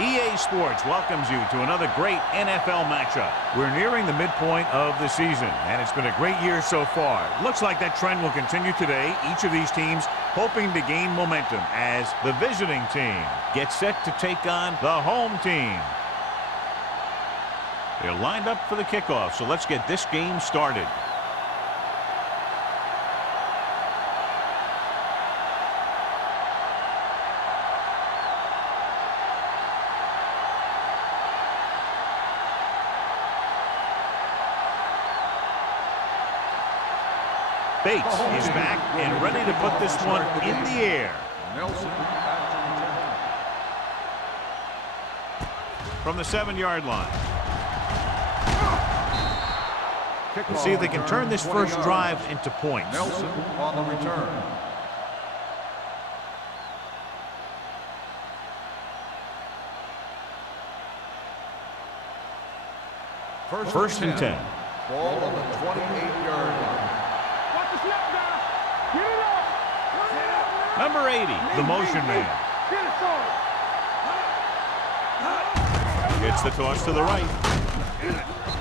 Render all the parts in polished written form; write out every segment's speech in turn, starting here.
EA Sports welcomes you to another great NFL matchup. We're nearing the midpoint of the season, and it's been a great year so far. Looks like that trend will continue today. Each of these teams hoping to gain momentum as the visiting team gets set to take on the home team. They're lined up for the kickoff, so let's get this game started. Bates is back and ready to put this one in the air. From the 7-yard line. Let's see if they can turn this first drive into points. Nelson on the return. First and 10. Ball on the 28-yard line. Number 80, the motion man. Gets the toss to the right.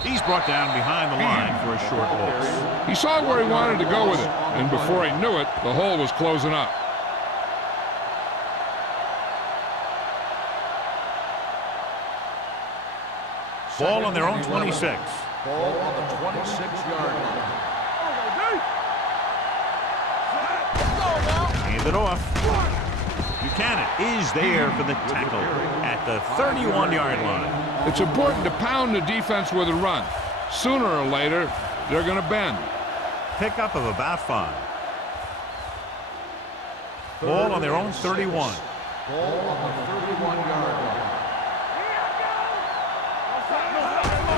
He's brought down behind the line for a short loss. He saw where he wanted to go with it, and before he knew it, the hole was closing up. Ball on their own 26. Ball on the 26-yard line. Hand it off. Buchanan is there for the tackle at the 31-yard line. It's important to pound the defense with a run. Sooner or later, they're going to bend. Pickup of about 5. Ball on their own 31. Ball on the 31-yard line.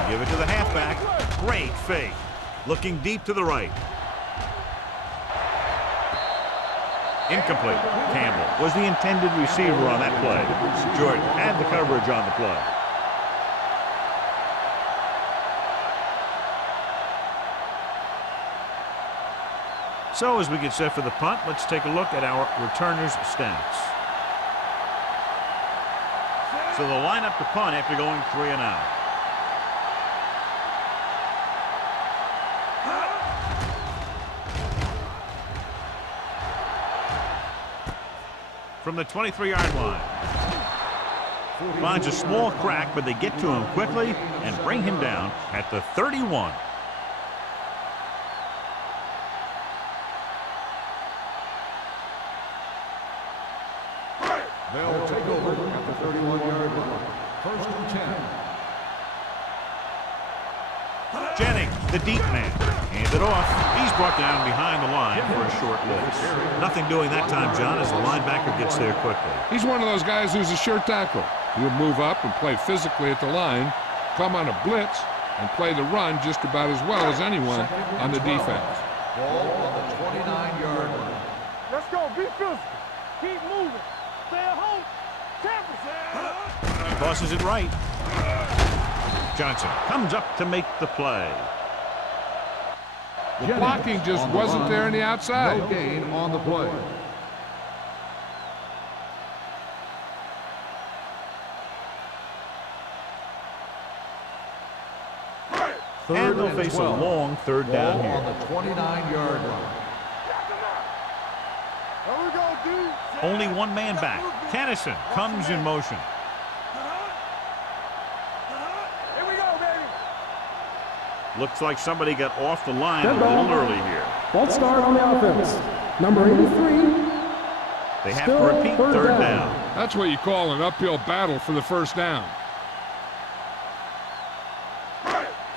They give it to the halfback. Great fake. Looking deep to the right. Incomplete. Campbell was the intended receiver on that play. Jordan had the coverage on the play. So as we get set for the punt, let's take a look at our returners' stats. So they'll line up to punt after going 3 and out. From the 23-yard line. Finds a small crack, but they get to him quickly and bring him down at the 31. They'll take over at the 31-yard line. First and 10. Jennings, the deep man. Hands it off. He's brought down behind the line for a short loss. Nothing doing that time, John, as the linebacker gets there quickly. He's one of those guys who's a sure tackle. He'll move up and play physically at the line, come on a blitz, and play the run just about as well as anyone on the defense. Ball on the 29-yard line. Let's go. Be physical. Keep moving. Stay at home. He tosses it right. Johnson comes up to make the play. The blocking just wasn't there on the outside. No gain on the play. And they'll face a long third down here. On the 29-yard line. There we go, dude. Only one man back. Tennyson comes in motion. Here we go, baby. Looks like somebody got off the line a little early here. False start on the offense. Number 83. They have to repeat third down. That's what you call an uphill battle for the first down.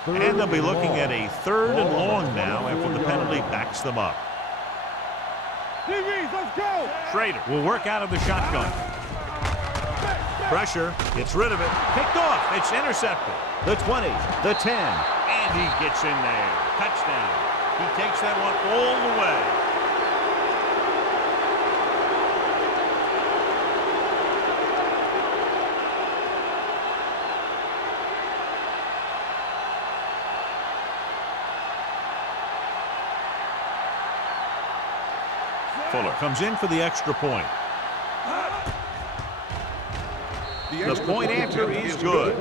And they'll be looking at a third and long now after the penalty backs them up. DBs, let's go. Schrader will work out of the shotgun. Pressure, gets rid of it, picked off, it's intercepted. The 20, the 10, and he gets in there. Touchdown. He takes that one all the way. Fuller comes in for the extra point. The point after is good.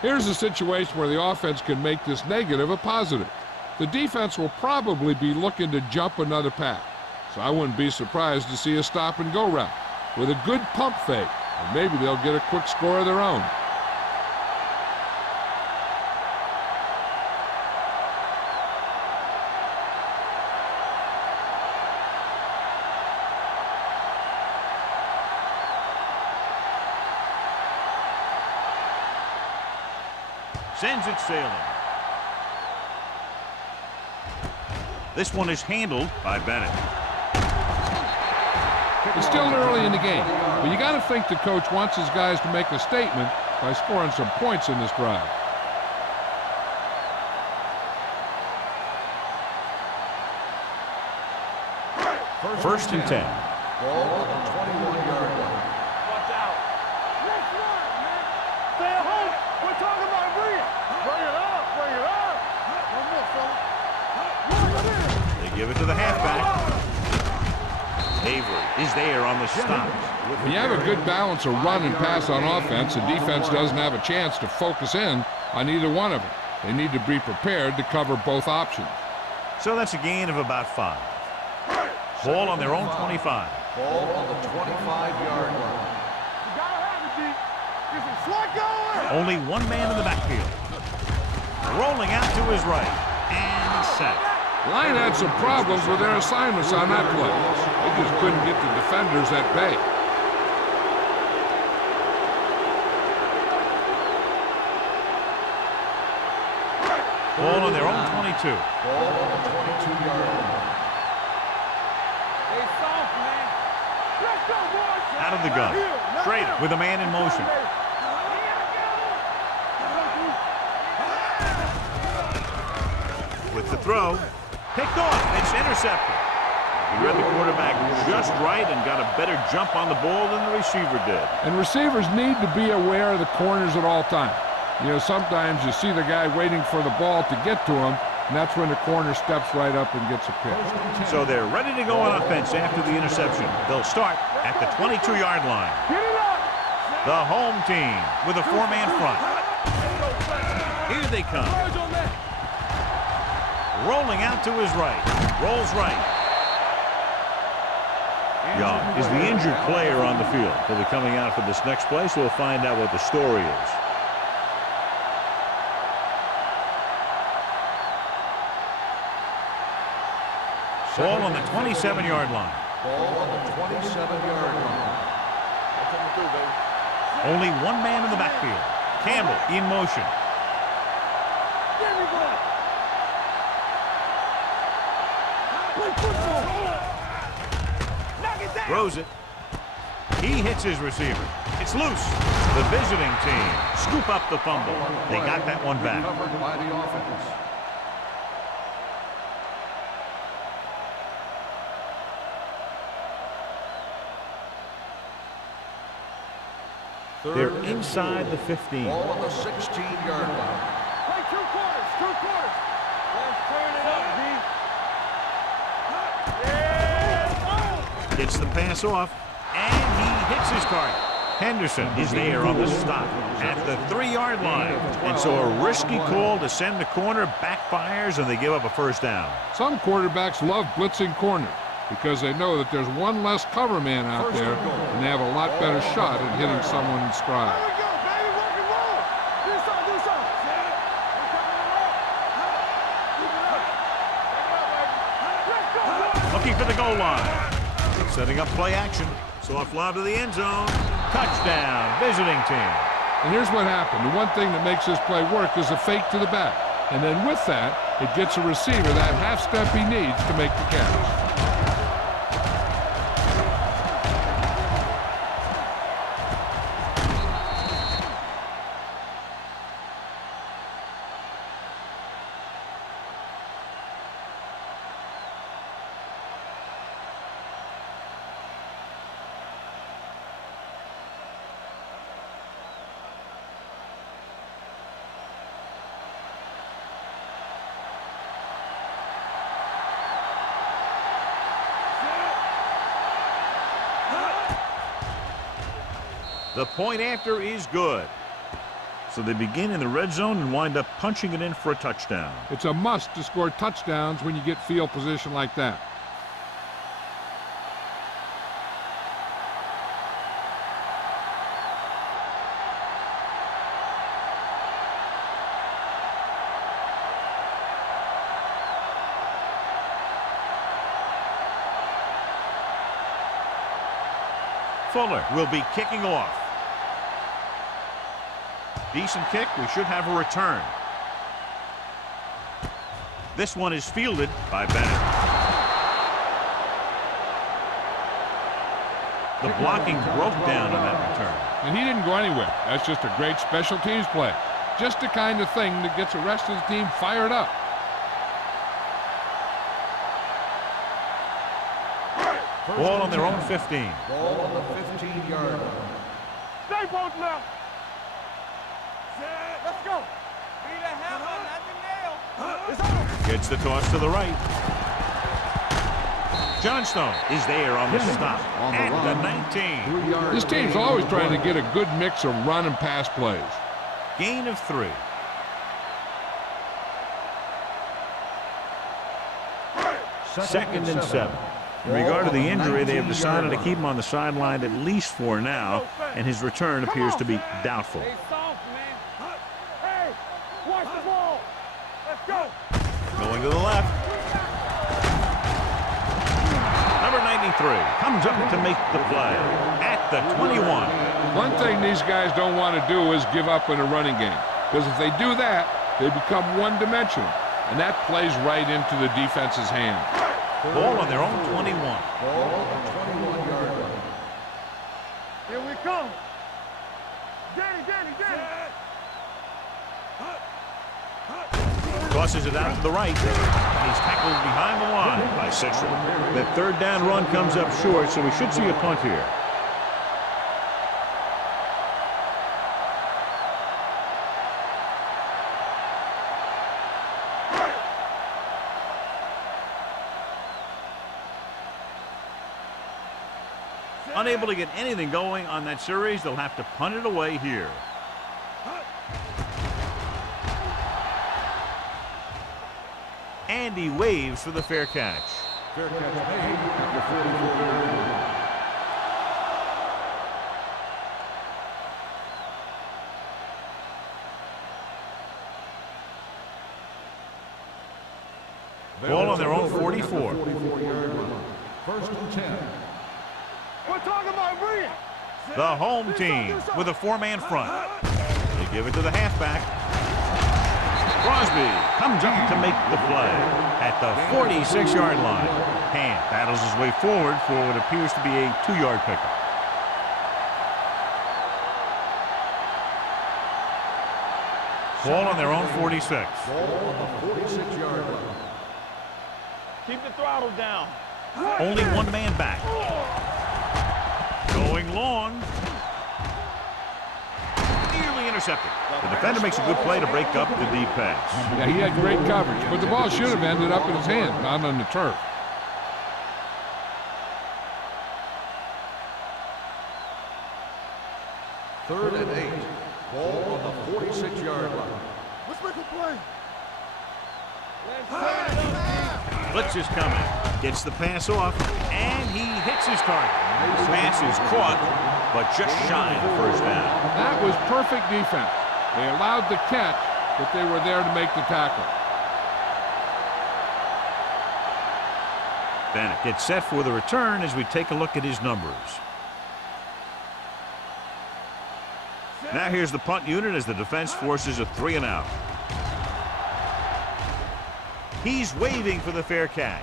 Here's a situation where the offense can make this negative a positive. The defense will probably be looking to jump another pass, so I wouldn't be surprised to see a stop-and-go route with a good pump fake, and maybe they'll get a quick score of their own. Sends it sailing. This one is handled by Bennett. It's still early in the game, but you got to think the coach wants his guys to make a statement by scoring some points in this drive. First and 10. Ball on the 21-yard line. Watch out. Let's run, man. Stay at home. We're talking about bring it. Bring it up. Bring it up. One more, fella. They give it to the halfback. Avery is there on the stop. When you have a good balance of run and pass on offense, the defense doesn't have a chance to focus in on either one of them. They need to be prepared to cover both options. So that's a gain of about 5. Ball on their own 25. Ball on the 25-yard line. You gotta have it, D. Get some slack going. Only one man in the backfield. Rolling out to his right. And set. Line had some problems with their assignments on that play. They just couldn't get the defenders at bay. Ball on their own 22. Ball on the 22-yard line. Stay soft, man. Let's go, boys. Out of the gun. Straight with a man in motion. With the throw. Picked off. It's intercepted. He read the quarterback just right and got a better jump on the ball than the receiver did. And receivers need to be aware of the corners at all times. You know, sometimes you see the guy waiting for the ball to get to him, and that's when the corner steps right up and gets a pick. So they're ready to go on offense after the interception. They'll start at the 22-yard line. Get it up. The home team with a 4-man front. Here they come. Rolling out to his right. Rolls right. Young is the injured player on the field. He'll be coming out for this next play, so we'll find out what the story is. Ball on the 27-yard line. Ball on the 27-yard line. Only one man in the backfield. Campbell in motion. Give me ball. Play football. Knock it down. Throws it. He hits his receiver. It's loose. The visiting team scoop up the fumble. They got that one back. Covered by the offense. They're inside the 15. Ball on the 16-yard line. Play 2 quarters. 2 quarters. Let's turn it up, D. Yeah. Gets the pass off, and he hits his target. Henderson is there on the stop at the 3-yard line. And so a risky call to send the corner backfires, and they give up a first down. Some quarterbacks love blitzing corners because they know that there's one less cover man out there, and they have a lot better shot at hitting someone in stride. There we go, baby. Rock and roll. Do something. Do something. We're coming around. Keep it up. Take it up, baby. Let's go, boys. Looking for the goal line. Setting up play action. Soft lob to the end zone. Touchdown, visiting team. And here's what happened. The one thing that makes this play work is a fake to the back. And then with that, it gets a receiver that half step he needs to make the catch. The point after is good. So they begin in the red zone and wind up punching it in for a touchdown. It's a must to score touchdowns when you get field position like that. Fuller will be kicking off. Decent kick. We should have a return. This one is fielded by Bennett. The blocking broke down on that return. And he didn't go anywhere. That's just a great special teams play. Just the kind of thing that gets the rest of the team fired up. Ball on their own 15. Ball on the 15-yard line. Stay both now. Let's go. Be the hammer, not the nail. It's over. Gets the toss to the right. Johnstone is there on the stop at the 19. 3 yards. This team's always trying to get a good mix of run and pass plays. Gain of 3. Second and 7. In regard to the injury, they have decided to keep him on the sideline at least for now, and his return appears to be doubtful. Stay soft, man. Hey, watch the ball. Let's go. Going to the left. Number 93 comes up to make the play at the 21. One thing these guys don't want to do is give up in a running game, because if they do that, they become one-dimensional, and that plays right into the defense's hand. Ball on their own 21. Ball on the 21-yard line. Here we come. Danny. Tosses it out to the right. And he's tackled behind the line by Citron. The third down run comes up short, so we should see a punt here. Unable to get anything going on that series, they'll have to punt it away here. And he waves for the fair catch. Fair catch made at the 44-yard line. Ball on their own 44. 44-yard line. First and 10. We're talking about Rhea. The home team with a 4-man front. They give it to the halfback. Crosby comes up to make the play at the 46-yard line. Hand battles his way forward for what appears to be a 2-yard pickup. Ball on their own 46. Ball on the 46-yard line. Keep the throttle down. Only one man back. Going long. Nearly intercepted. The defender makes a good play to break up the deep pass. Yeah, he had great coverage, but the ball should have ended up in his hand, not on the turf. Third and 8. Ball on the 46-yard line. Let's make a play. Blitz is coming. Gets the pass off, and he hits his target. The pass is caught, but just shy of the first down. That was perfect defense. They allowed the catch, but they were there to make the tackle. Bennett gets set for the return as we take a look at his numbers. Now here's the punt unit as the defense forces a 3-and-out. He's waving for the fair catch.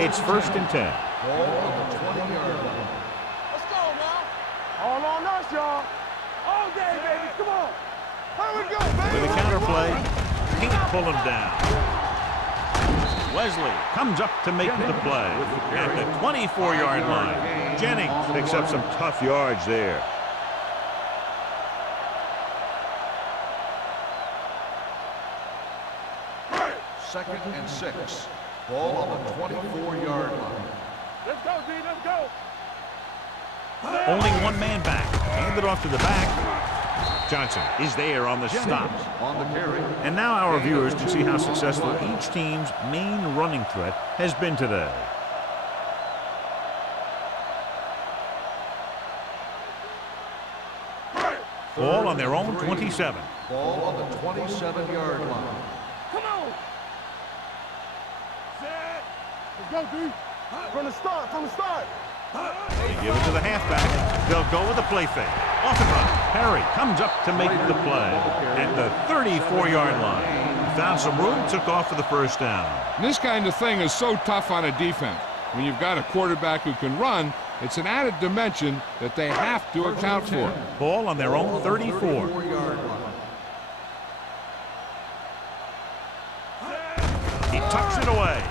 It's first and 10. Ball on the 20-yard line. Let's go now. All on us, y'all. All day, baby. Come on. Here we go, baby. With a counter play, can't pull him down. Wesley comes up to make the play at the 24-yard line. Jennings picks up some tough yards there. Second and 6. Ball on the 24-yard line. Let's go, D. Let's go. Only one man back. Hand it off to the back. Johnson is there on the stop. On the carry. And now our viewers can see how successful each team's main running threat has been today. Ball on their own 27. Ball on the 27-yard line. Come on. Set. Let's go, D. From the start. From the start. They give it to the halfback. They'll go with the play fake. Off and run. Perry comes up to make the play at the 34-yard line. He found some room, took off for the first down. This kind of thing is so tough on a defense. When you've got a quarterback who can run, it's an added dimension that they have to account for. Ball on their own 34. 4-yard line. He tucks it away.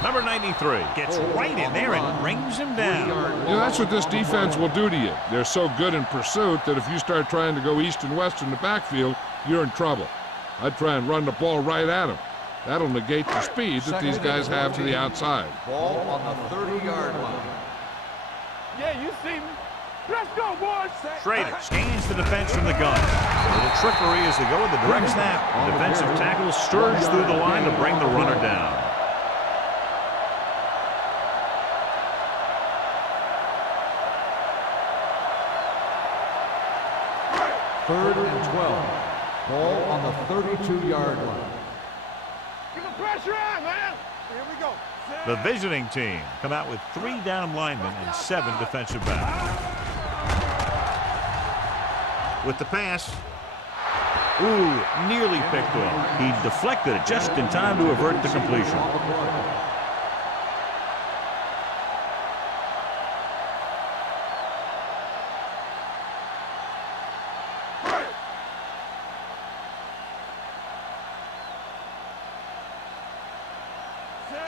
Number 93 gets right in there and brings him down. You know, that's what this defense will do to you. They're so good in pursuit that if you start trying to go east and west in the backfield, you're in trouble. I'd try and run the ball right at them. That'll negate the speed that these guys have to the outside. Ball on the 30-yard line. Yeah, you see me. Let's go, boys. Schrader scans the defense from the gun. A little trickery as they go with the direct snap. The defensive tackle stirs through the line to bring the runner down. Third and 12. Ball on the 32-yard line. Get the pressure on, man. Here we go. The visiting team come out with 3 down linemen and 7 defensive backs. With the pass. Ooh, nearly picked off. He deflected it just in time to avert the completion.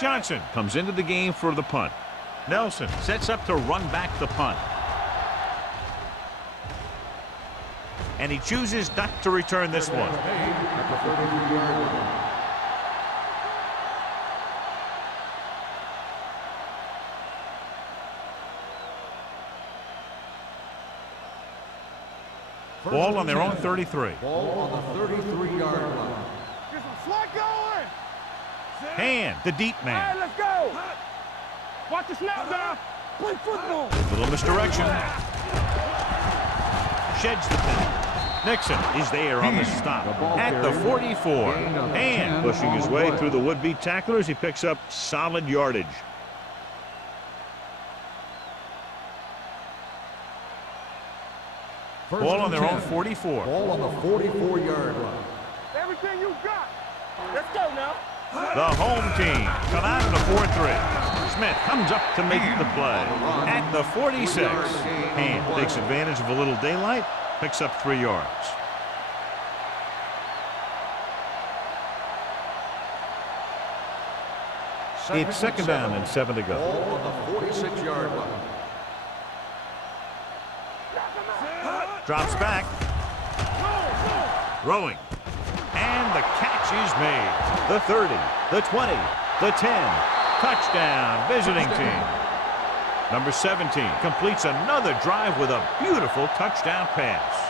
Johnson comes into the game for the punt. Nelson sets up to run back the punt. And he chooses not to return this one. Ball on their own 33. Ball on the 33-yard line. Get some slot going. Hand, the deep All man. right, let's go. Watch the snap down. Play football. Little misdirection. Sheds the pin. Nixon is there on the stop at the 44. And pushing his way through the would-be tacklers, he picks up solid yardage. Ball on their own 44. Ball on the 44-yard line. Everything you got. Let's go now. The home team come out in the 4-3. Smith comes up to make the play at the 46. And takes advantage of a little daylight, picks up 3 yards. It's second down and 7 to go. Ball on the 46-yard line. Drops back. Throwing. And the catch is made. The 30, the 20, the 10. Touchdown, visiting team. Number 17 completes another drive with a beautiful touchdown pass.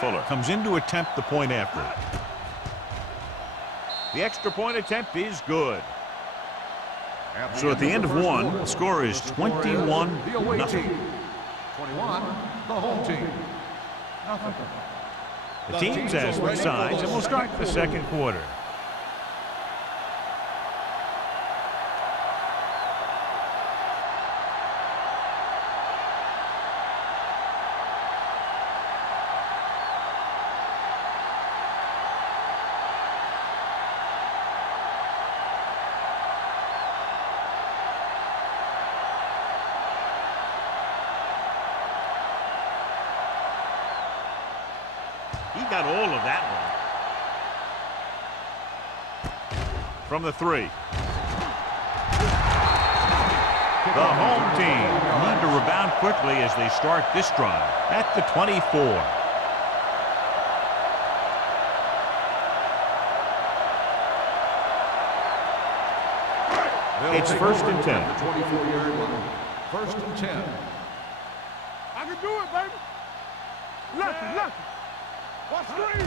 Fuller comes in to attempt the point after. The extra point attempt is good. So at the end of one, the score is 21-0. 21, the home team. Nothing. The teams as with sides, and we'll start the second quarter. He got all of that one. From the 3. The home team need to rebound quickly as they start this drive at the 24. It's first and 10. The 24-yard line. First and 10. I can do it, baby. Lucky. Watch screen.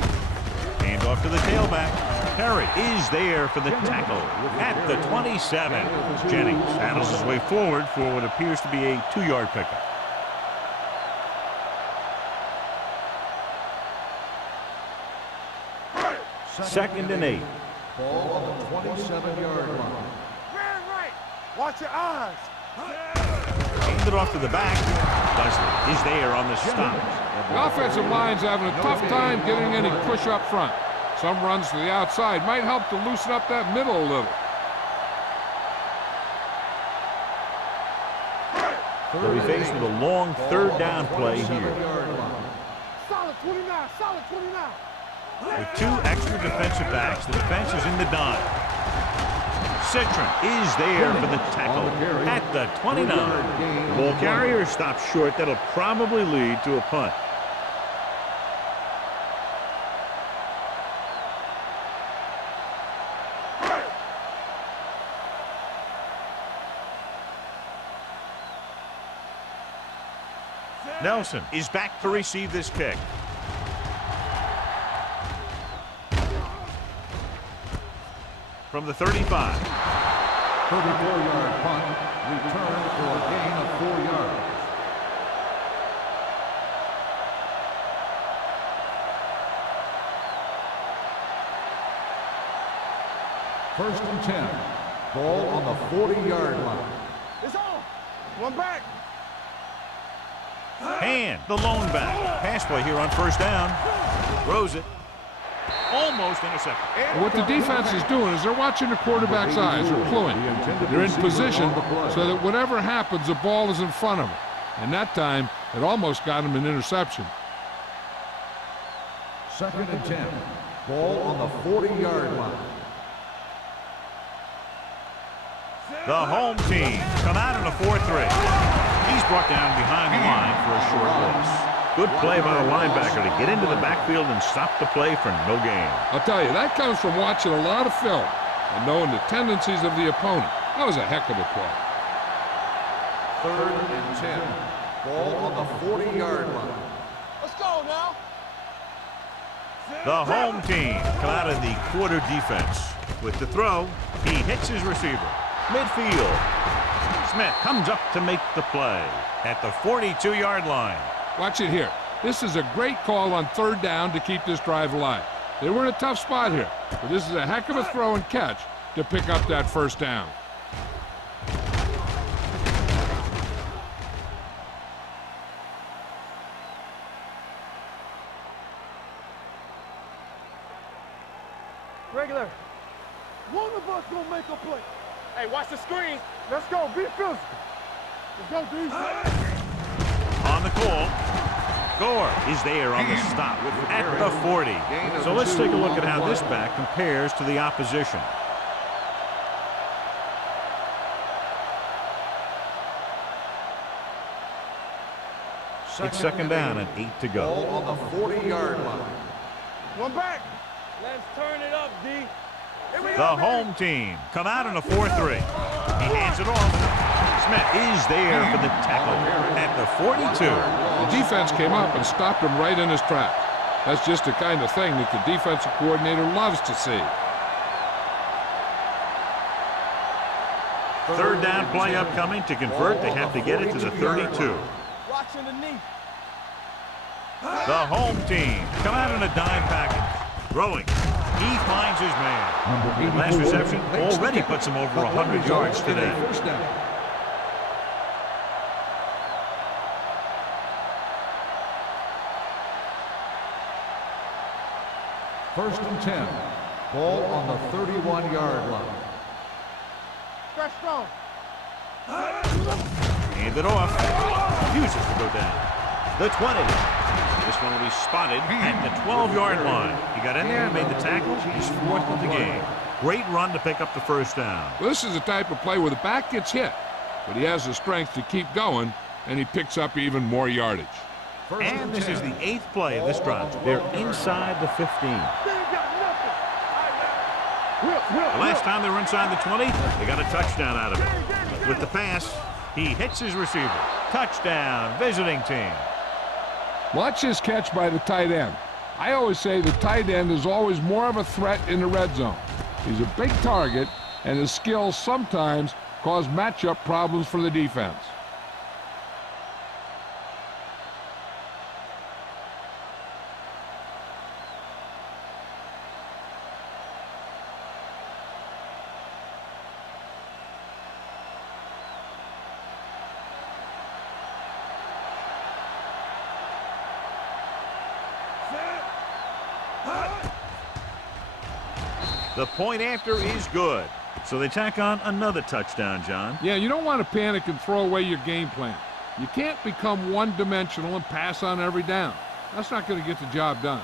Hand off to the tailback. Perry is there for the tackle at the 27. Jennings battles his way forward for what appears to be a 2-yard pickup. Second and 8. Ball on the 27-yard line. Man right. Watch your eyes. Hand it off to the back. Leslie is there on the stop. The offensive line's having a tough time getting any push up front. Some runs to the outside might help to loosen up that middle a little. They'll be faced with a long third down play here. Solid 29. Solid 29. With 2 extra defensive backs, the defense is in the dime. Citron is there for the tackle at the 29. The ball carrier stops short. That'll probably lead to a punt. Nelson is back to receive this kick. From the 35. 34-yard punt. Return for a gain of 4 yards. First and 10. Ball on the 40-yard line. It's on. One back. And the lone back. Pass play here on first down. Throws it. Almost intercepted. And what the defense is doing is they're watching the quarterback's eyes. They're cluing. They're in position so that whatever happens, the ball is in front of them. And that time, it almost got him an interception. Second and 10. Ball on the 40-yard line. The home team come out in a 4-3. He's brought down behind the line for a short loss. Good play by the linebacker to get into the backfield and stop the play for no gain. I'll tell you, that comes from watching a lot of film and knowing the tendencies of the opponent. That was a heck of a play. Third and 10. Ball on the 40-yard line. Let's go now. The home team come out in the quarter defense. With the throw, he hits his receiver. Midfield. Smith comes up to make the play at the 42-yard line. Watch it here. This is a great call on third down to keep this drive alive. They were in a tough spot here, but this is a heck of a throw and catch to pick up that first down. Regular. One of us gonna make a play. Hey, watch the screen. Let's go. Be physical. Let's go, D. On the call, Gore is there on the stop at the 40. So let's take a look at how this back compares to the opposition. It's second down and 8 to go. Ball on the 40-yard line. One back. Let's turn it up, D. The home team come out in a 4-3. He hands it off. Smith is there for the tackle at the 42. The defense came up and stopped him right in his tracks. That's just the kind of thing that the defensive coordinator loves to see. Third down play upcoming. To convert, they have to get it to the 32. Watch underneath. The home team come out in a dime package. Throwing. He finds his man. Last reception already puts him over 100 yards today. First down. First and 10. Ball on the 31-yard line. Stretch strong. Hand it off. Refuses to go down. The 20. This one will be spotted at the 12-yard line. He got in there and made the tackle. He's fourth of the game. Great run to pick up the first down. Well, this is the type of play where the back gets hit, but he has the strength to keep going, and he picks up even more yardage. And this is the 8th play of this drive. They're inside the 15. The last time they were inside the 20, they got a touchdown out of it. But with the pass, he hits his receiver. Touchdown, visiting team. Watch his catch by the tight end. I always say the tight end is always more of a threat in the red zone. He's a big target, and his skills sometimes cause matchup problems for the defense. The point after is good. So they tack on another touchdown, John. Yeah, you don't want to panic and throw away your game plan. You can't become one-dimensional and pass on every down. That's not going to get the job done.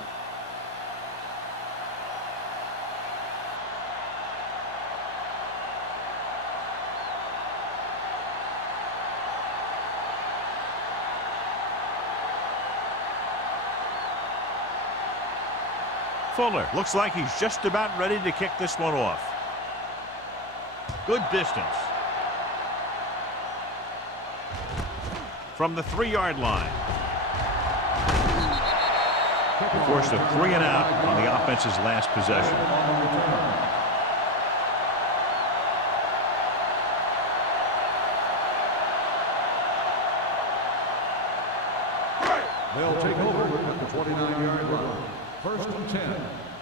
Fuller looks like he's just about ready to kick this one off. Good distance. From the 3-yard line. Forced a 3 and out on the offense's last possession. They'll take over at the 29-yard line. First and 10.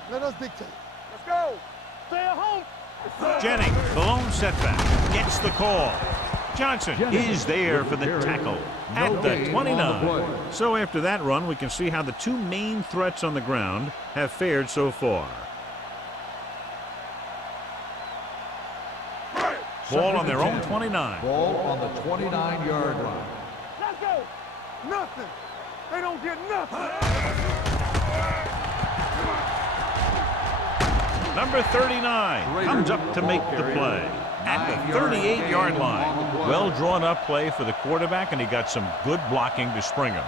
Let us dictate. Let's go. Stay at home. Jennings, the lone setback, gets the call. Johnson is there for the tackle at the 29. So after that run, we can see how the two main threats on the ground have fared so far. Ball on their own 29. Ball on the 29-yard line. Let's go. Nothing. They don't get nothing. Number 39 comes up to make the play at the 38-yard line. Well drawn up play for the quarterback, and he got some good blocking to spring him.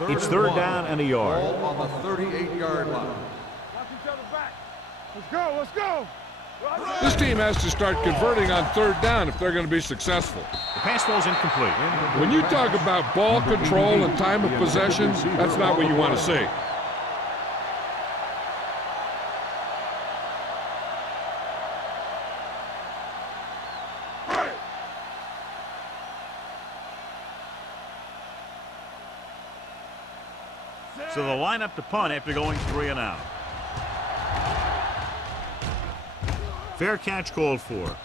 It's third down and a yard. Ball on the 38-yard line. Watch each other back. Let's go. Let's go. This team has to start converting on third down if they're going to be successful. The pass ball's incomplete. When you talk about ball control and time of possession, that's not what you want to see. So they'll line up to punt after going 3 and out. Fair catch called for.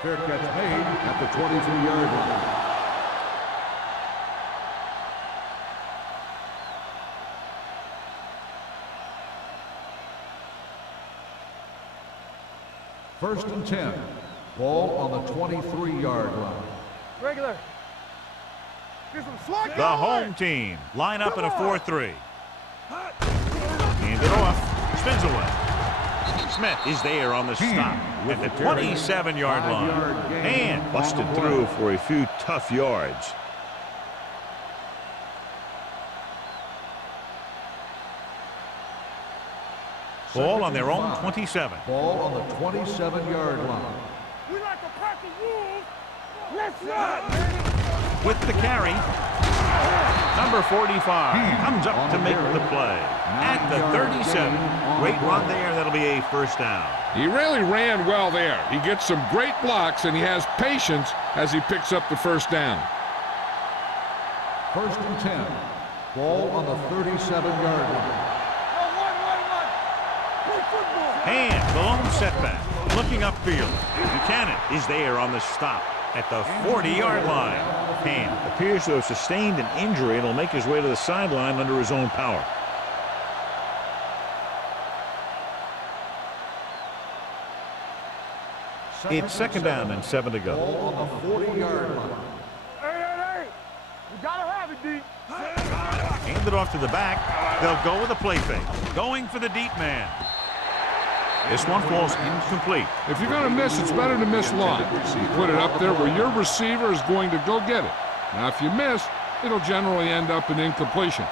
Fair catch made at the 22-yard line. First and 10. Ball on the 23-yard line. Regular. Get some slack. The home team line up in a 4-3. Hand it off. Spins away. Smith is there on the stop at the 27-yard line. And busted through for a few tough yards. Ball on their own 27. Ball on the 27-yard line. We like to pack the wolves. Let's not. With the carry, number 45 comes up to make the play at the 37. Great run there. That'll be a first down. He really ran well there. He gets some great blocks, and he has patience as he picks up the first down. First and 10. Ball on the 37-yard line. And the lone setback. Looking upfield. Buchanan is there on the stop at the 40-yard line. Hand appears to have sustained an injury and will make his way to the sideline under his own power. It's second down and 7 to go. Ball on the 40-yard line. D. Hand it off to the back. They'll go with a play fake. Going for the deep man. This one falls incomplete. If you're going to miss, it's better to miss long. So you put it up there where your receiver is going to go get it. Now, if you miss, it'll generally end up in incompletion.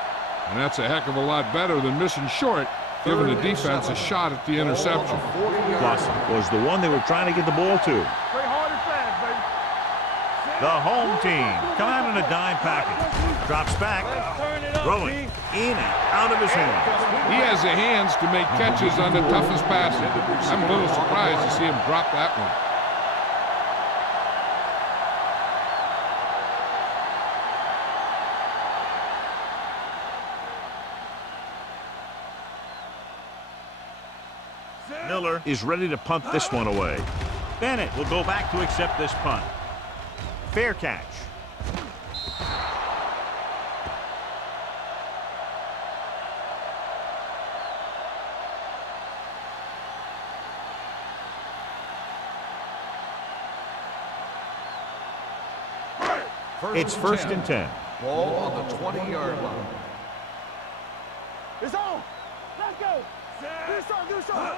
And that's a heck of a lot better than missing short, giving the defense a shot at the interception. Plus was the one they were trying to get the ball to. Play hard and fast, baby. The home team come out in a dime package. Drops back. Turn it up, Throwing in and out of his hands. He has the hands to make catches on the toughest passes. I'm a little surprised to see him drop that one. Miller is ready to punt this one away. Bennett will go back to accept this punt. Fair catch. It's first and 10. Ball on the 20-yard line. It's on. Let's go. Do something, do something.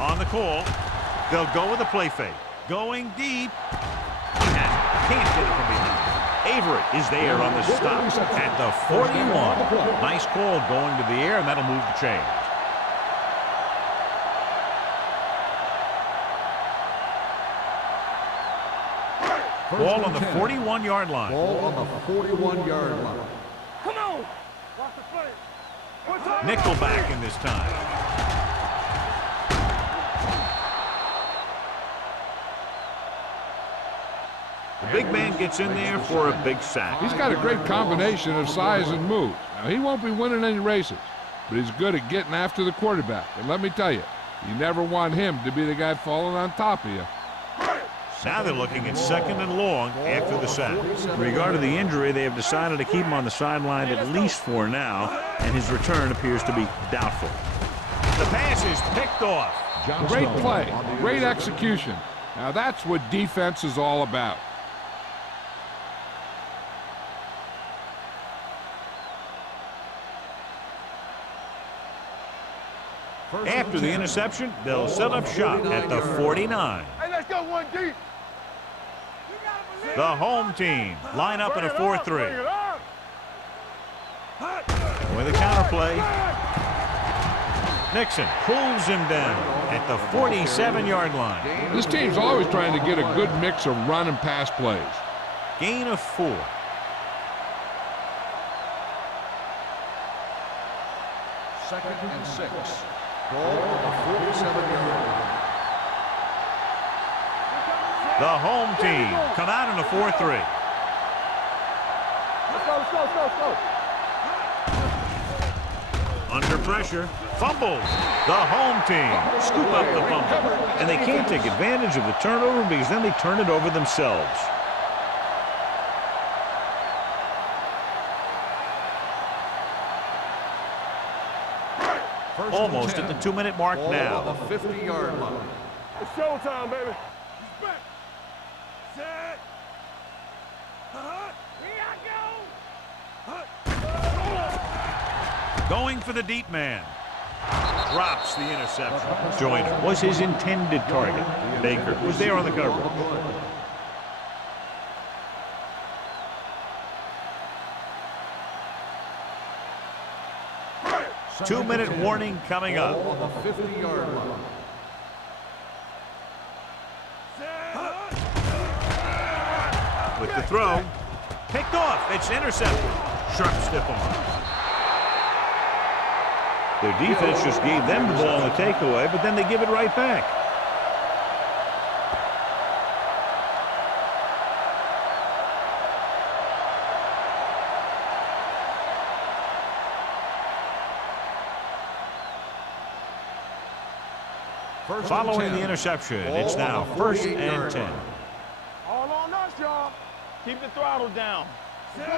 On the call, they'll go with a play fake. Going deep. He has it. Can't get it from behind. Avery is there on the stop at the 41. Nice call going to the air, and that'll move the chains. Ball on the 41-yard line. Ball on the 41-yard line. Come on. Watch the play. What's up? Nickelback in this time. The big man gets in there for a big sack. He's got a great combination of size and moves. Now, he won't be winning any races, but he's good at getting after the quarterback. And let me tell you, you never want him to be the guy falling on top of you. Now they're looking at second and long after the sack. In regard to the injury, they have decided to keep him on the sideline at least for now, and his return appears to be doubtful. The pass is picked off. Great play, great execution. Now that's what defense is all about. After the interception, they'll set up shop at the 49. Hey, let's go 1D. The home team line up in a 4-3. With a counter play, Nixon pulls him down at the 47-yard line. This team's always trying to get a good mix of run and pass plays. Gain of 4. Second and 6. Ball on the 47-yard line. The home team come out in a 4-3. Let's go, let's go, let's go, let's go. Under pressure, fumbles. The home team scoop up the fumble. And they can't take advantage of the turnover because then they turn it over themselves. Almost at the 2-minute mark now. Ball on the 50-yard line. It's showtime, baby. He's back. Set. Here I go. Going for the deep man. Drops the interception. Joyner was his intended target. Baker was there on the coverage. 2-minute warning coming up. Ball on the 50-yard line. With the throw, picked off. It's intercepted. Sharp stiff arm. Their defense just gave them the ball on the takeaway, but then they give it right back. Following the interception, it's now first and 10. All on us, y'all. Keep the throttle down.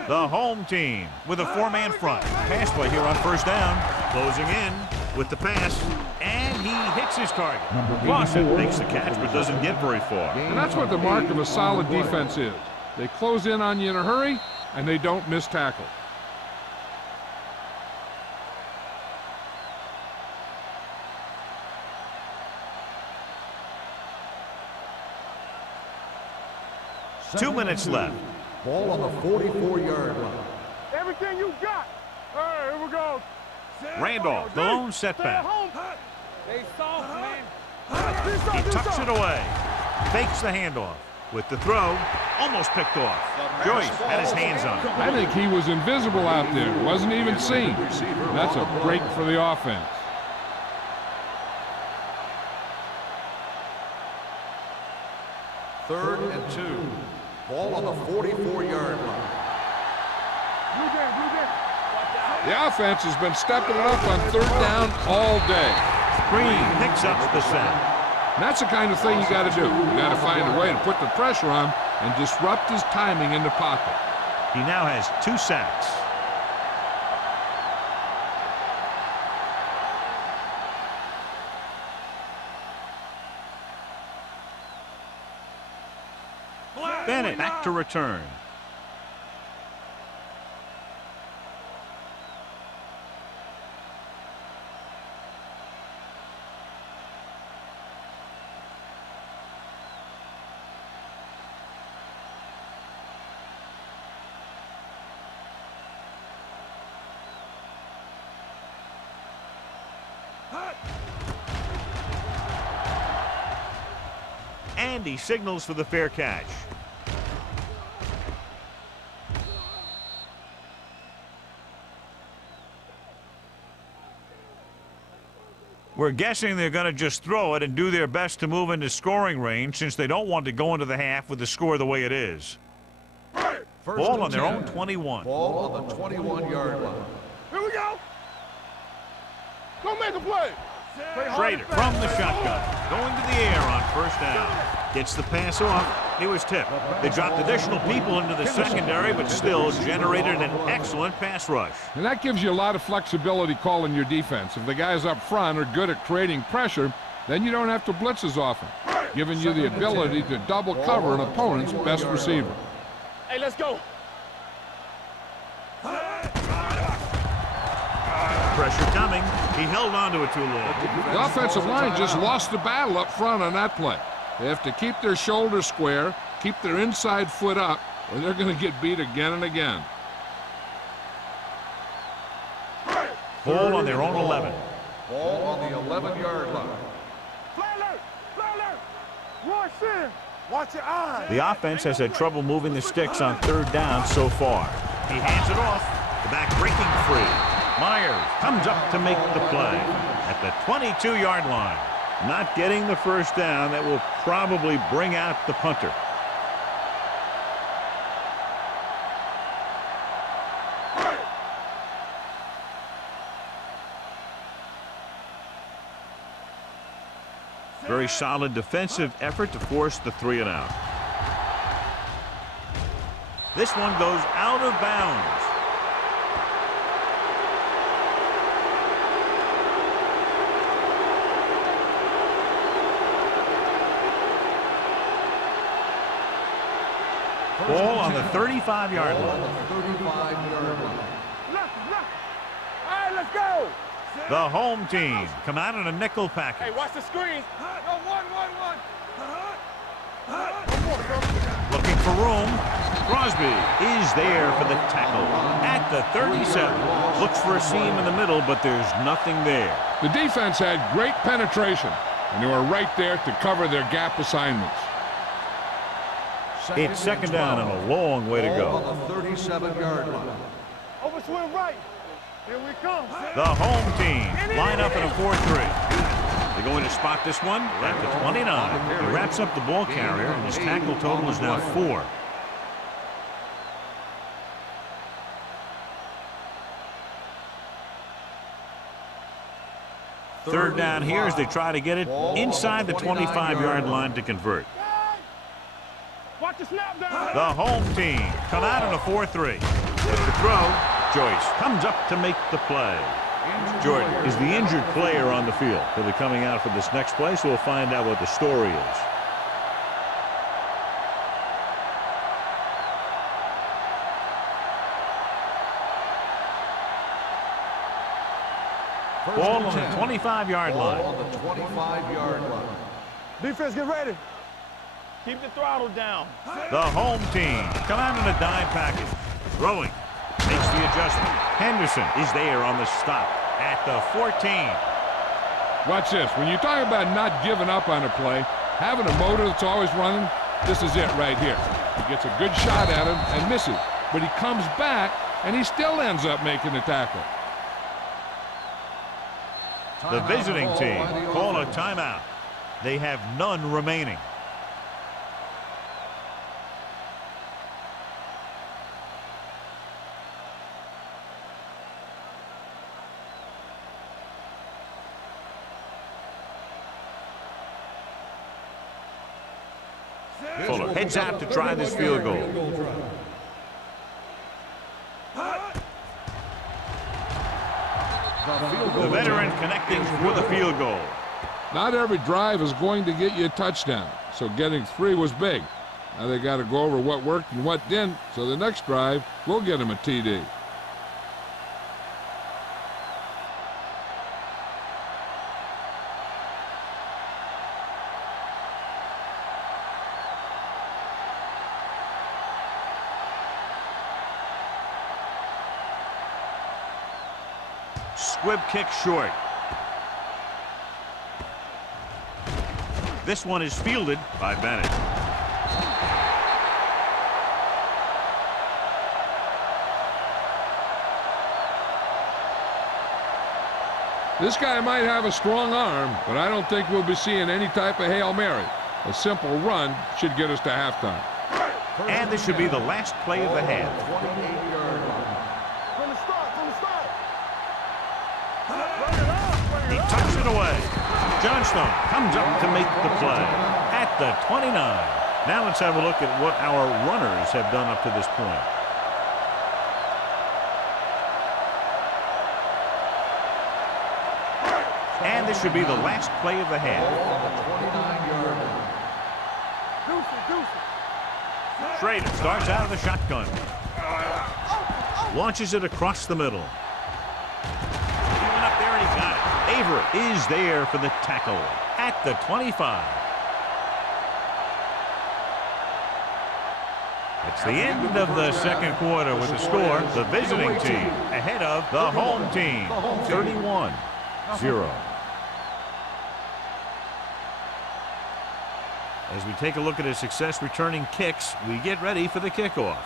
The home team with a 4-man front. Pass play here on first down. Closing in with the pass, and he hits his target. Lawson makes the catch but doesn't get very far. And that's what the mark of a solid defense is. They close in on you in a hurry, and they don't miss tackle. 2 minutes left. Ball on the 44-yard line. Everything you got. All right, here we go. Randolph, the lone setback. Stay soft, man. He tucks it away. Fakes the handoff. With the throw, almost picked off. Joyce had his hands on it. I think he was invisible out there. Wasn't even seen. That's a break for the offense. Third and 2. Ball on the 44-yard line. The offense has been stepping it up on third down all day. Green picks up the sack. And that's the kind of thing you got to do. You got to find a way to put the pressure on and disrupt his timing in the pocket. He now has 2 sacks. Bennett back to return. And he signals for the fair catch. We're guessing they're going to just throw it and do their best to move into scoring range since they don't want to go into the half with the score the way it is. Ball on their own 21. Ball on the 21-yard line. Here we go. Go make a play. Schrader from the shotgun, going to the air on first down. Gets the pass off. He was tipped. They dropped additional people into the secondary, but still generated an excellent pass rush. And that gives you a lot of flexibility calling your defense. If the guys up front are good at creating pressure, then you don't have to blitz as often, giving you the ability to double cover an opponent's best receiver. Hey, let's go. Pressure coming. He held on to it too long. The offensive line just lost the battle up front on that play. They have to keep their shoulders square, keep their inside foot up, or they're going to get beat again and again. Ball on their own 11. Ball on the 11-yard line. Play alert. Play alert. Rush in. Watch your eyes. The offense has had trouble moving the sticks on third down so far. He hands it off. The back breaking free. Myers comes up to make the play at the 22-yard line. Not getting the first down. That will probably bring out the punter. Very solid defensive effort to force the 3-and-out. This one goes out of bounds. Ball on the 35-yard line. Left. All right, let's go. The home team come out in a nickel package. Hey, watch the screen. Go, one. Looking for room. Crosby is there for the tackle at the 37. Looks for a seam in the middle, but there's nothing there. The defense had great penetration, and they were right there to cover their gap assignments. It's second down and a long way to go. On the 37-yard line. Over swing right. Here we come. The home team line up in a 4-3. They're going to spot this one at the 29. He wraps up the ball carrier, and his tackle total is now 4. Third down here as they try to get it inside the 25-yard line to convert. Watch the snap down. The home team come out in a 4-3. With the throw, Joyce comes up to make the play. Jordan is the injured player on the field. He'll be coming out for this next play, so we'll find out what the story is. Ball on the 25-yard line. Ball on the 25-yard line. Defense, get ready. Keep the throttle down. The home team come out in a dime package. Throwing. Makes the adjustment. Henderson is there on the stop at the 14. Watch this. When you talk about not giving up on a play, having a motor that's always running, this is it right here. He gets a good shot at him and misses. But he comes back, and he still ends up making the tackle. The visiting team call a timeout. They have none remaining. Fuller heads out to try this field goal. The veteran connecting for the field goal. Not every drive is going to get you a touchdown, so getting 3 was big. Now they got to go over what worked and what didn't, so the next drive will get him a TD. Squib kick short. This one is fielded by Bennett. This guy might have a strong arm, but I don't think we'll be seeing any type of Hail Mary. A simple run should get us to halftime. And this should be the last play of the half. From the start, from the start. He tucks it away. Johnstone comes up to make the play at the 29. Now let's have a look at what our runners have done up to this point. And this should be the last play of the half. Schrader starts out of the shotgun. Launches it across the middle. He went up there and he got it. Averett is there for the tackle at the 25. It's the end of the second quarter with the score. The visiting team ahead of the home team, 31-0. As we take a look at his success returning kicks, we get ready for the kickoff.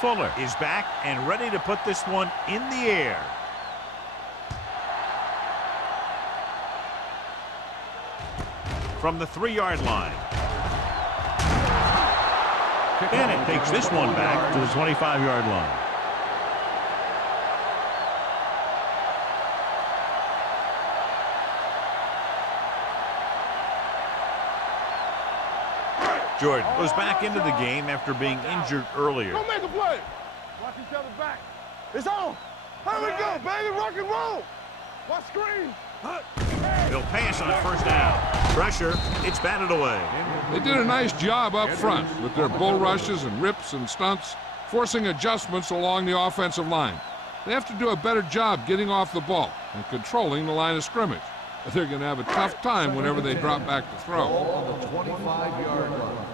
Fuller is back and ready to put this one in the air. From the 3-yard line. Bennett takes this one back to the 25-yard line. Jordan goes back into the game after being injured earlier. Go make a play. Watch each other back. It's on. Here we go, baby. Rock and roll. Watch screen. He'll pass on first down. Pressure. It's batted away. They did a nice job up front with their bull rushes and rips and stunts, forcing adjustments along the offensive line. They have to do a better job getting off the ball and controlling the line of scrimmage. They're going to have a tough time whenever they drop back to throw. On the 25-yard line.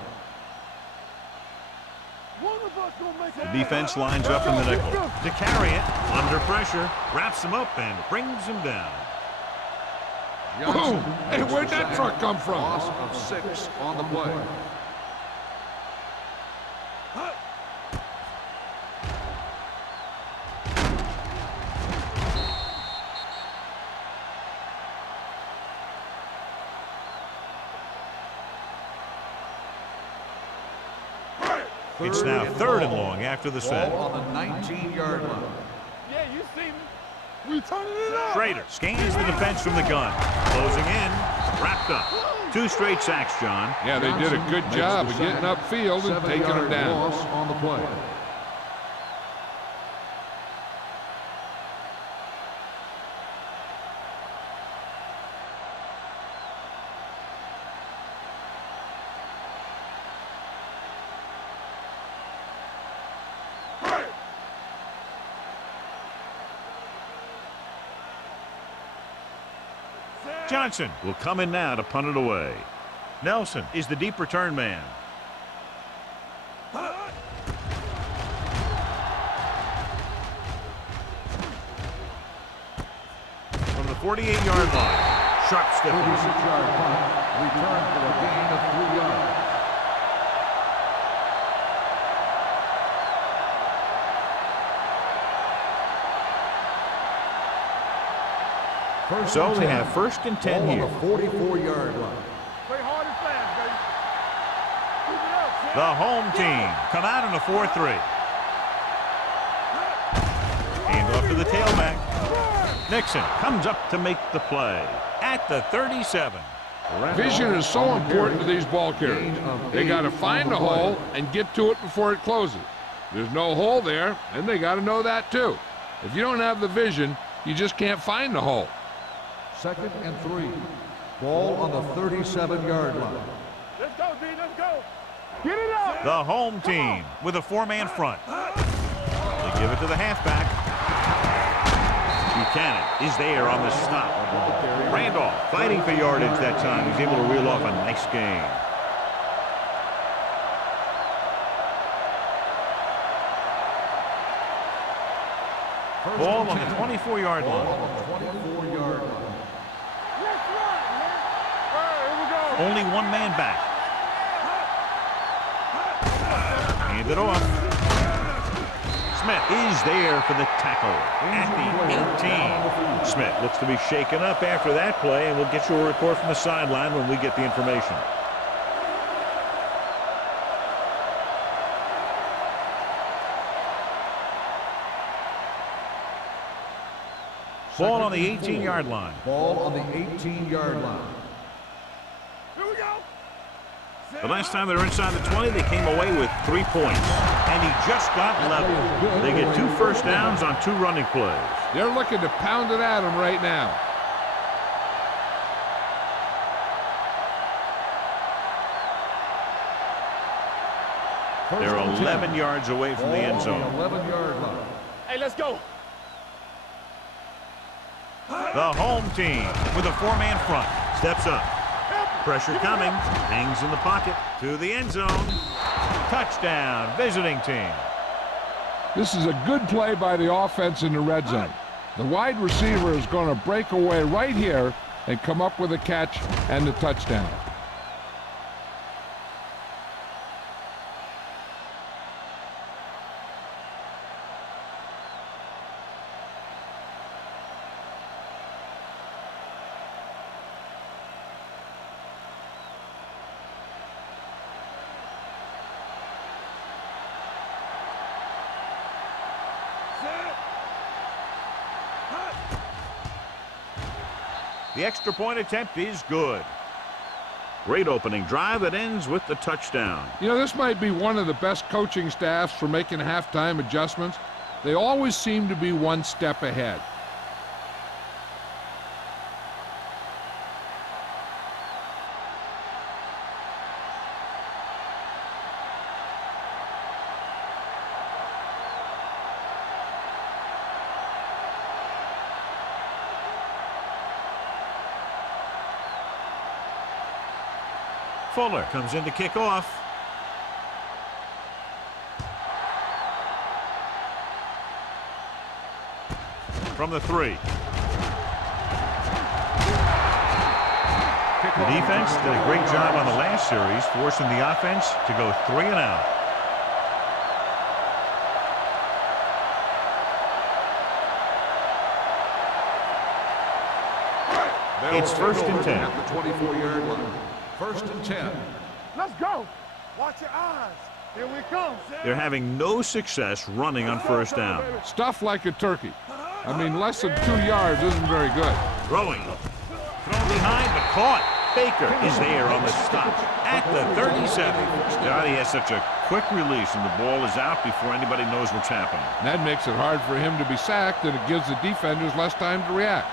The defense lines up in the nickel. To carry it, under pressure, wraps him up and brings him down. Boom! Hey, where'd that truck come from? Loss of 6 on the play. It's now 3rd and long after the set. Ball on the 19-yard line. Yeah, you see me. We turning it up. Schrader scans the defense from the gun. Closing in. Wrapped up. 2 straight sacks, John. Yeah, they did a good job of getting upfield and taking them 7-yard down. loss on the play. Johnson will come in now to punt it away. Nelson is the deep return man. From the 48-yard line, sharp step. 36-yard punt, return for a gain of 3 yards. So they have 1st and 10 here. On the 44-yard line. Play hard and fast, baby. Keep it up, Sam. The home team come out in a 4-3. Hand off to the tailback. Nixon comes up to make the play at the 37. Vision is so important to these ball carriers. They got to find the hole and get to it before it closes. There's no hole there, and they got to know that too. If you don't have the vision, you just can't find the hole. 2nd and 3. Ball on the 37-yard line. Let's go, D. Let's go. Get it up. The home team with a 4-man front. They give it to the halfback. Buchanan is there on the stop. Randolph fighting for yardage that time. He's able to reel off a nice gain. Ball on the 24-yard line. Ball on the 24-yard line. Let's run, man. All right, here we go. Only 1 man back. Hand it off. Smith is there for the tackle at the 18. Smith looks to be shaken up after that play, and we'll get you a report from the sideline when we get the information. Ball on the 18-yard line. Ball on the 18-yard line. Here we go. The last time they were inside the 20, they came away with 3 points. And he just got level. They get 2 first downs on 2 running plays. They're looking to pound it at him right now. They're 11 yards away from the end zone. 11-yard line. Hey, let's go. The home team with a 4-man front steps up. Pressure coming. Hangs in the pocket to the end zone. Touchdown, visiting team. This is a good play by the offense in the red zone. The wide receiver is going to break away right here and come up with a catch and the touchdown. The extra point attempt is good. Great opening drive that ends with the touchdown. You know, this might be one of the best coaching staffs for making halftime adjustments. They always seem to be 1 step ahead. Fuller comes in to kick off. From the 3. The defense did a great job on the last series, forcing the offense to go 3 and out. It's 1st and 10. At the 24-yard line. 1st and 10. Let's go. Watch your eyes. Here we come. They're having no success running on 1st down. Stuff like a turkey. I mean, less than 2 yards isn't very good. Throwing. Thrown behind, but caught. Baker is there on the stop at the 37. God, he has such a quick release, and the ball is out before anybody knows what's happening. That makes it hard for him to be sacked, and it gives the defenders less time to react.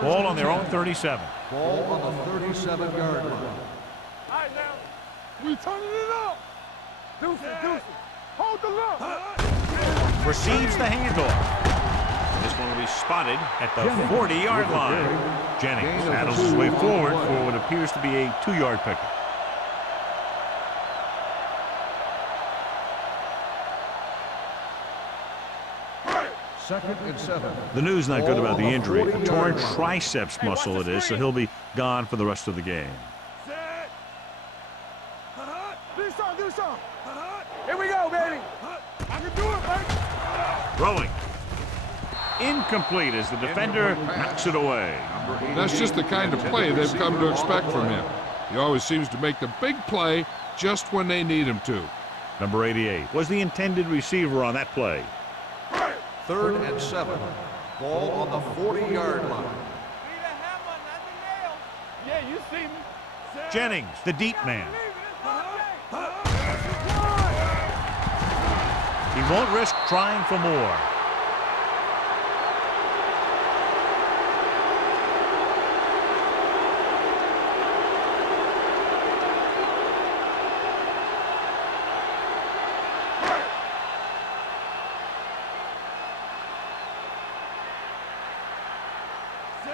Ball on their own 37. Ball on the 37-yard line. All right, now. We turning it up. Deuces. Hold the look. Receives the handoff. This one will be spotted at the 40-yard line. Jennings paddles his way forward for what appears to be a 2-yard pickup. Second and 7. The news not good about the injury. A torn 40-yard line. triceps muscle it is, so he'll be gone for the rest of the game. Set. Do some. Here we go, baby. I can do it, baby. Throwing. Incomplete as the defender knocks it away. That's just the kind of play they've come to expect from him. He always seems to make the big play just when they need him to. Number 88 was the intended receiver on that play. Third and 7. Ball on the 40-yard line. Yeah, you see me. Jennings, the deep man. He won't risk trying for more.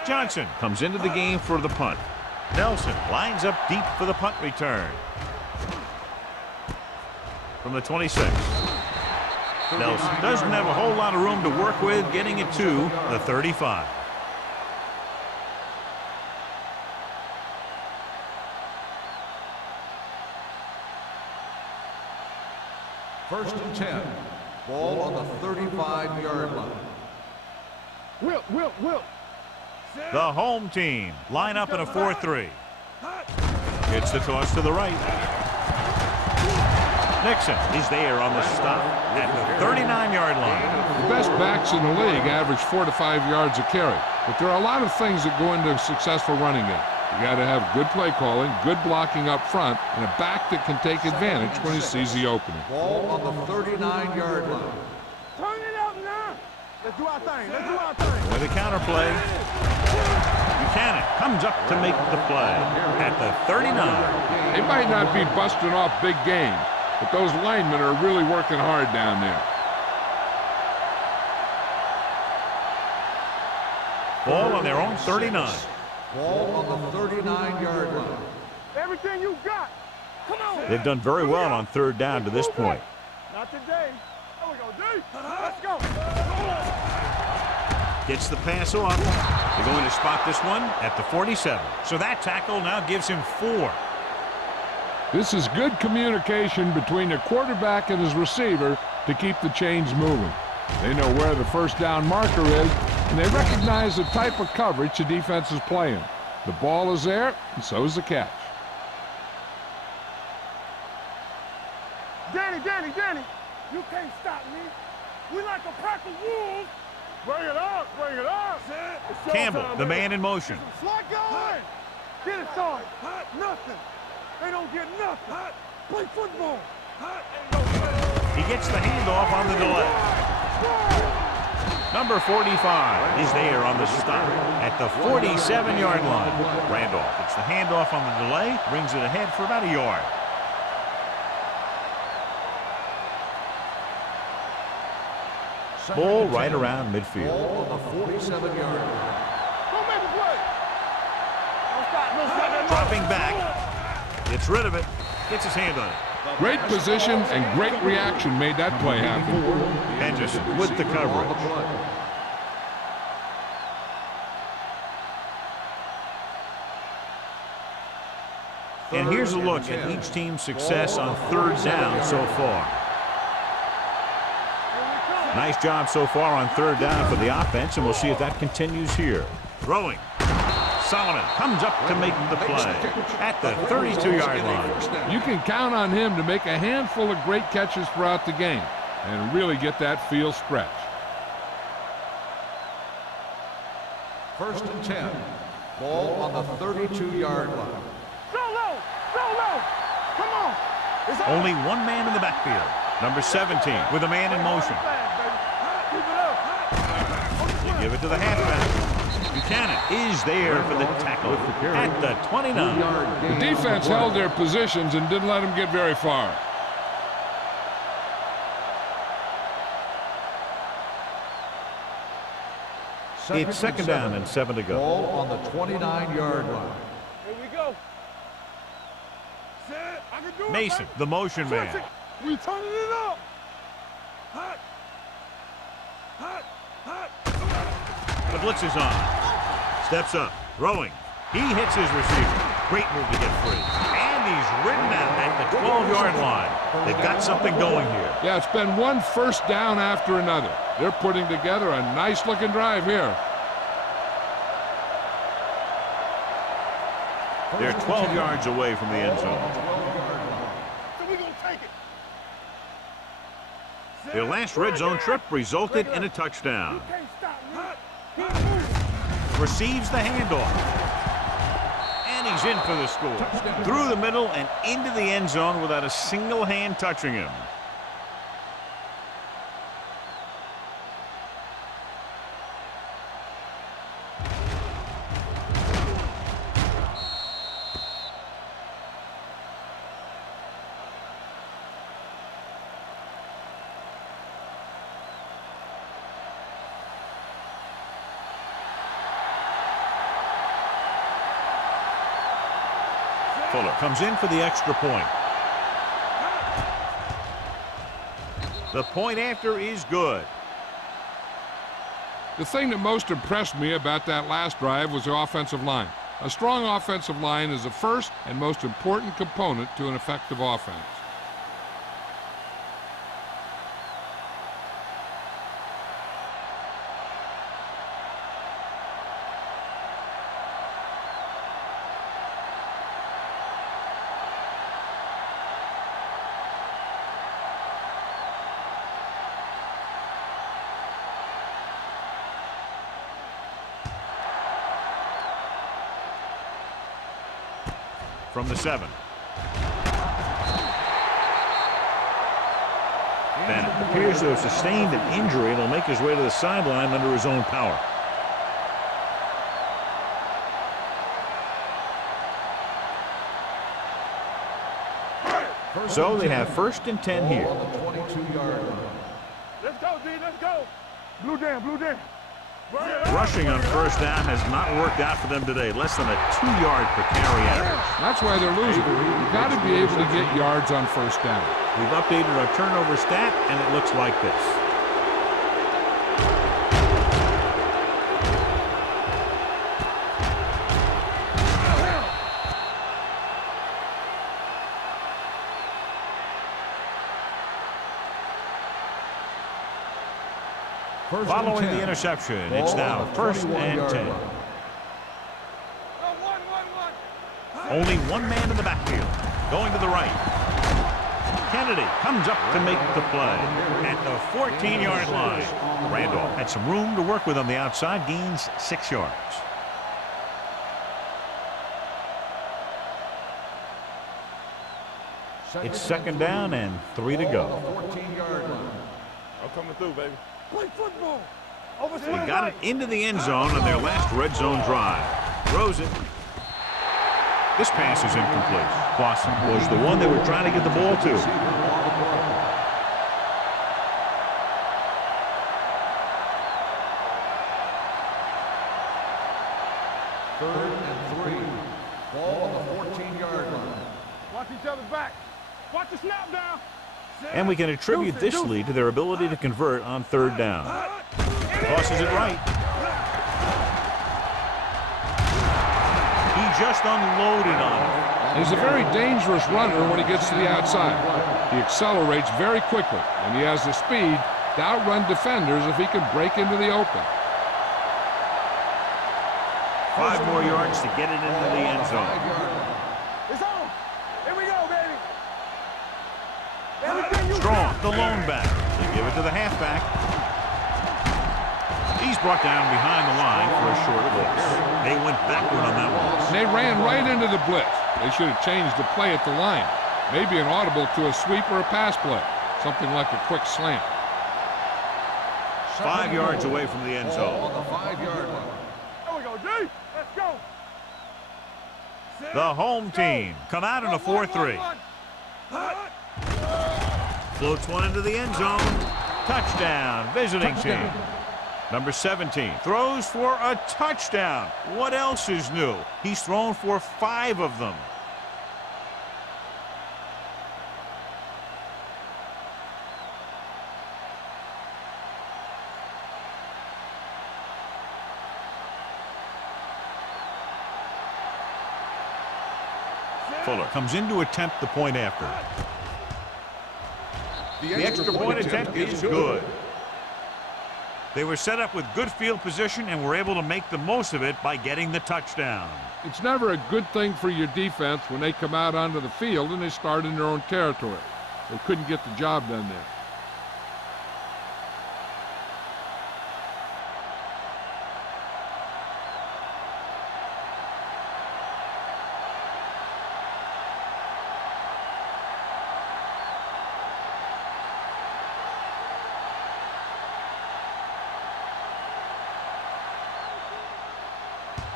Johnson comes into the game for the punt. Nelson lines up deep for the punt return. From the 26. Nelson doesn't have a whole lot of room to work with, getting it to the 35. First and 10. Ball on the 35-yard line. Whip. The home team line up in a 4-3. Gets the toss to the right. Nixon is there on the stop at the 39-yard line. The best backs in the league average 4 to 5 yards a carry, but there are a lot of things that go into a successful running game. You got to have good play calling, good blocking up front, and a back that can take advantage when he sees the opening. Ball on the 39-yard line. Turn it up now. Let's do our thing. With a counter play, Buchanan comes up to make the play at the 39. They might not be busting off big games, but those linemen are really working hard down there. Ball on their own 39. Ball on the 39-yard line. Everything you got. Come on. They've done very well on third down to this point. Not today. There we go, D. Let's go. Gets the pass off. They're going to spot this one at the 47. So that tackle now gives him 4. This is good communication between the quarterback and his receiver to keep the chains moving. They know where the first down marker is, and they recognize the type of coverage the defense is playing. The ball is there, and so is the catch. Danny. You can't stop me. We like a pack of wolves. Bring it up. It's Campbell, showtime, the baby. man in motion. Slot going. Get it started. Nothing. They don't get nothing. Play football. He gets the handoff on the delay. Number 45 is there on the stop at the 47-yard line. Randolph gets the handoff on the delay, brings it ahead for about a yard. Ball right around midfield. Ball on the 47-yard line. Go make a play. Don't stop. Dropping back. Gets rid of it. Gets his hand on it. Great position and great reaction made that play happen. Henderson with the coverage. And here's a look at each team's success on third down so far. Nice job so far on third down for the offense, and we'll see if that continues here. Throwing. Solomon comes up to make the play at the 32-yard line. You can count on him to make a handful of great catches throughout the game and really get that field stretch. First and 10. Ball on the 32-yard line. Solo. Come on. It's on. Only one man in the backfield. Number 17 with a man in motion. They give it to the halfback. Buchanan is there for the tackle at the 29. The defense held their positions and didn't let them get very far. It's second down and 7 to go. Ball on the 29-yard line. Here we go. Set. I can do it, Mason, baby. the motion Switch man. it. We turning it up. Hot. Hot. Hot. The blitz is on. Steps up, throwing. He hits his receiver. Great move to get free. And he's ridden out at the 12-yard line. They've got something going here. Yeah, it's been one first down after another. They're putting together a nice-looking drive here. They're 12 yards away from the end zone. So we gonna take it. Set. Their last red zone trip resulted in a touchdown. Can't stop me. Keep moving. Receives the handoff. And he's in for the score. Through the middle and into the end zone without a single hand touching him. Fuller comes in for the extra point. The point after is good. The thing that most impressed me about that last drive was the offensive line. A strong offensive line is the first and most important component to an effective offense. From the 7. Bennett appears to have sustained an injury and will make his way to the sideline under his own power. So they have first and 10 here. Ball on the 22-yard line. Let's go, D. Let's go. Blue down. Blue down. Rushing on first down has not worked out for them today. Less than a 2-yard per carry average. That's why they're losing. You've got to be able to get yards on first down. We've updated our turnover stat, and it looks like this. Following the interception, it's now first and 10. Only one man in the backfield. Going to the right. Kennedy comes up to make the play at the 14-yard line. Randolph had some room to work with on the outside, gains 6 yards. It's second down and 3 to go. 14-yard line. I'm coming through, baby. Play football. He got it into the end zone on their last red zone drive. Throws it. This pass is incomplete. Clausen was the one they were trying to get the ball to. Third and 3. Ball on the 14-yard line. Watch each other's back. Watch the snap down. And we can attribute this lead to their ability to convert on third down. Tosses it right. He just unloaded on it. He's a very dangerous runner when he gets to the outside. He accelerates very quickly, and he has the speed to outrun defenders if he can break into the open. 5 more yards to get it into the end zone. It's on. Here we go, baby. Strong, the lone back. They give it to the halfback. He's brought down behind the line for a short blitz. They went backward on that one. And they ran right into the blitz. They should have changed the play at the line. Maybe an audible to a sweep or a pass play. Something like a quick slant. 5 yards away from the end zone. On the 5-yard line. There we go, D. Let's go. The home team come out in a 4-3. Floats one into the end zone. Touchdown, visiting team. Number 17 throws for a touchdown. What else is new? He's thrown for 5 of them. Fuller comes in to attempt the point after. The extra point attempt is good. They were set up with good field position and were able to make the most of it by getting the touchdown. It's never a good thing for your defense when they come out onto the field and they start in their own territory. They couldn't get the job done there.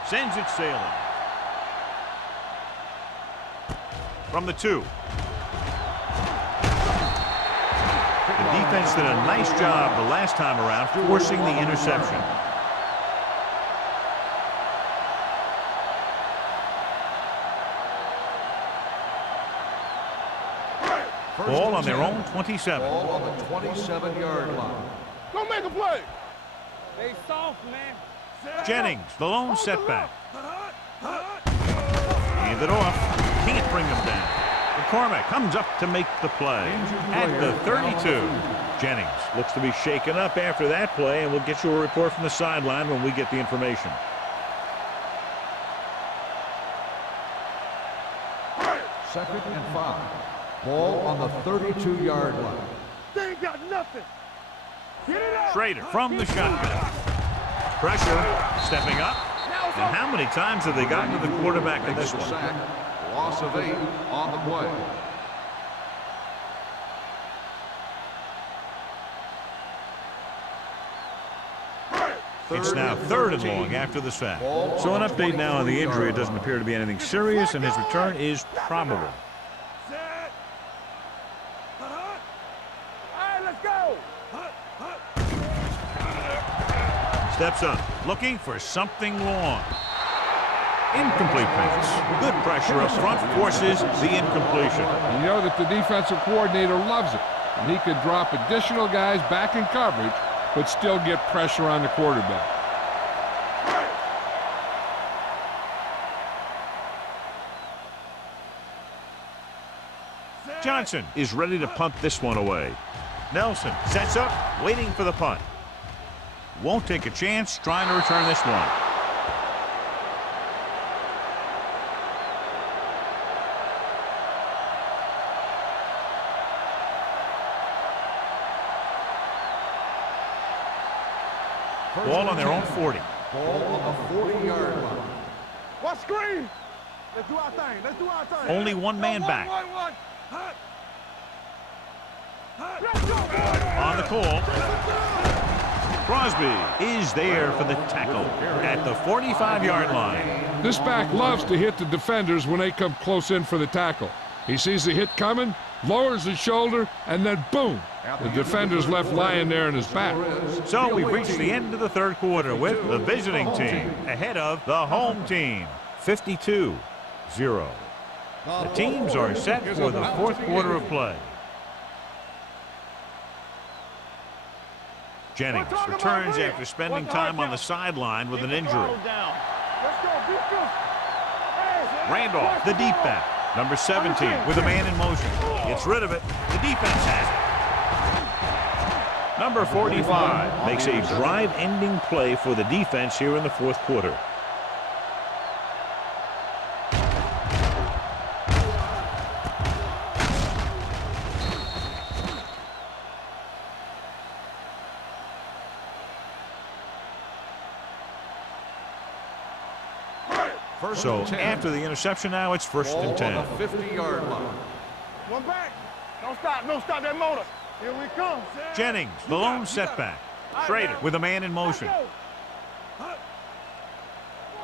Sends it sailing. From the 2. The defense did a nice job the last time around forcing the interception. Ball on their own 27. Ball on the 27-yard line. Go make a play. They soft, man. Jennings, the lone setback. Hand it off. Can't bring them down. McCormick comes up to make the play at the 32. Jennings looks to be shaken up after that play, and we'll get you a report from the sideline when we get the information. Second and 5. Ball on the 32-yard line. They ain't got nothing. Get it out. Schrader from the shotgun. Pressure, stepping up. And how many times have they gotten to the quarterback in this one? Sack. Loss of 8 on the play. It's now 3rd and long after the sack. So an update now on the injury. It doesn't appear to be anything serious, and his return is probable. Set. All right, let's go. Steps up, looking for something long. Incomplete pass. Good pressure up front forces the incompletion. You know that the defensive coordinator loves it, and he could drop additional guys back in coverage, but still get pressure on the quarterback. Johnson is ready to punt this one away. Nelson sets up, waiting for the punt. Won't take a chance trying to return this one. Ball on their own 40. Ball on the 40-yard line. What screen? Let's do our thing. Let's do our thing. Only one man back. One. Let's go. On the call. Crosby is there for the tackle at the 45-yard line. This back loves to hit the defenders when they come close in for the tackle. He sees the hit coming, lowers his shoulder, and then boom, the defender's left lying there in his back. So we've reached the end of the 3rd quarter with the visiting team ahead of the home team, 52-0. The teams are set for the 4th quarter of play. Jennings returns after spending time on the sideline with an injury. Let's go. Defense. Randolph, the deep back. Number 17 with a man in motion. Gets rid of it. The defense has it. Number 45 makes a drive-ending play for the defense here in the 4th quarter. So after the interception now, it's 1st and 10. On the 50-yard line. One back. Don't stop that motor. Here we come. Jennings, the lone setback. Schrader with a man in motion.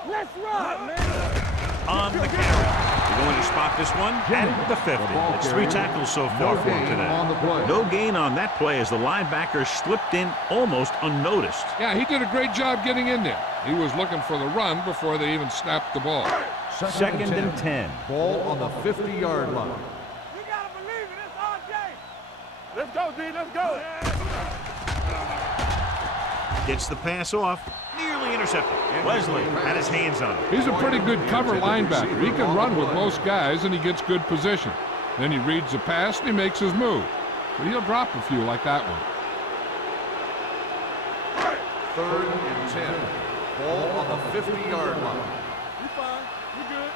Let's run, man. on the carry. They're going to spot this one at the 50. It's 3 tackles so far for him today. No gain on that play as the linebacker slipped in almost unnoticed. Yeah, he did a great job getting in there. He was looking for the run before they even snapped the ball. Second and 10. Ball on the 50-yard line. You gotta believe it. It's our day. Let's go, D. Let's go. Gets the pass off. Nearly intercepted. Wesley had his hands on it. He's a pretty good cover linebacker. He can run with most guys, and he gets good position. Then he reads the pass, and he makes his move. But he'll drop a few like that one. Third and 10. Ball on the 50-yard line. We fine. We good.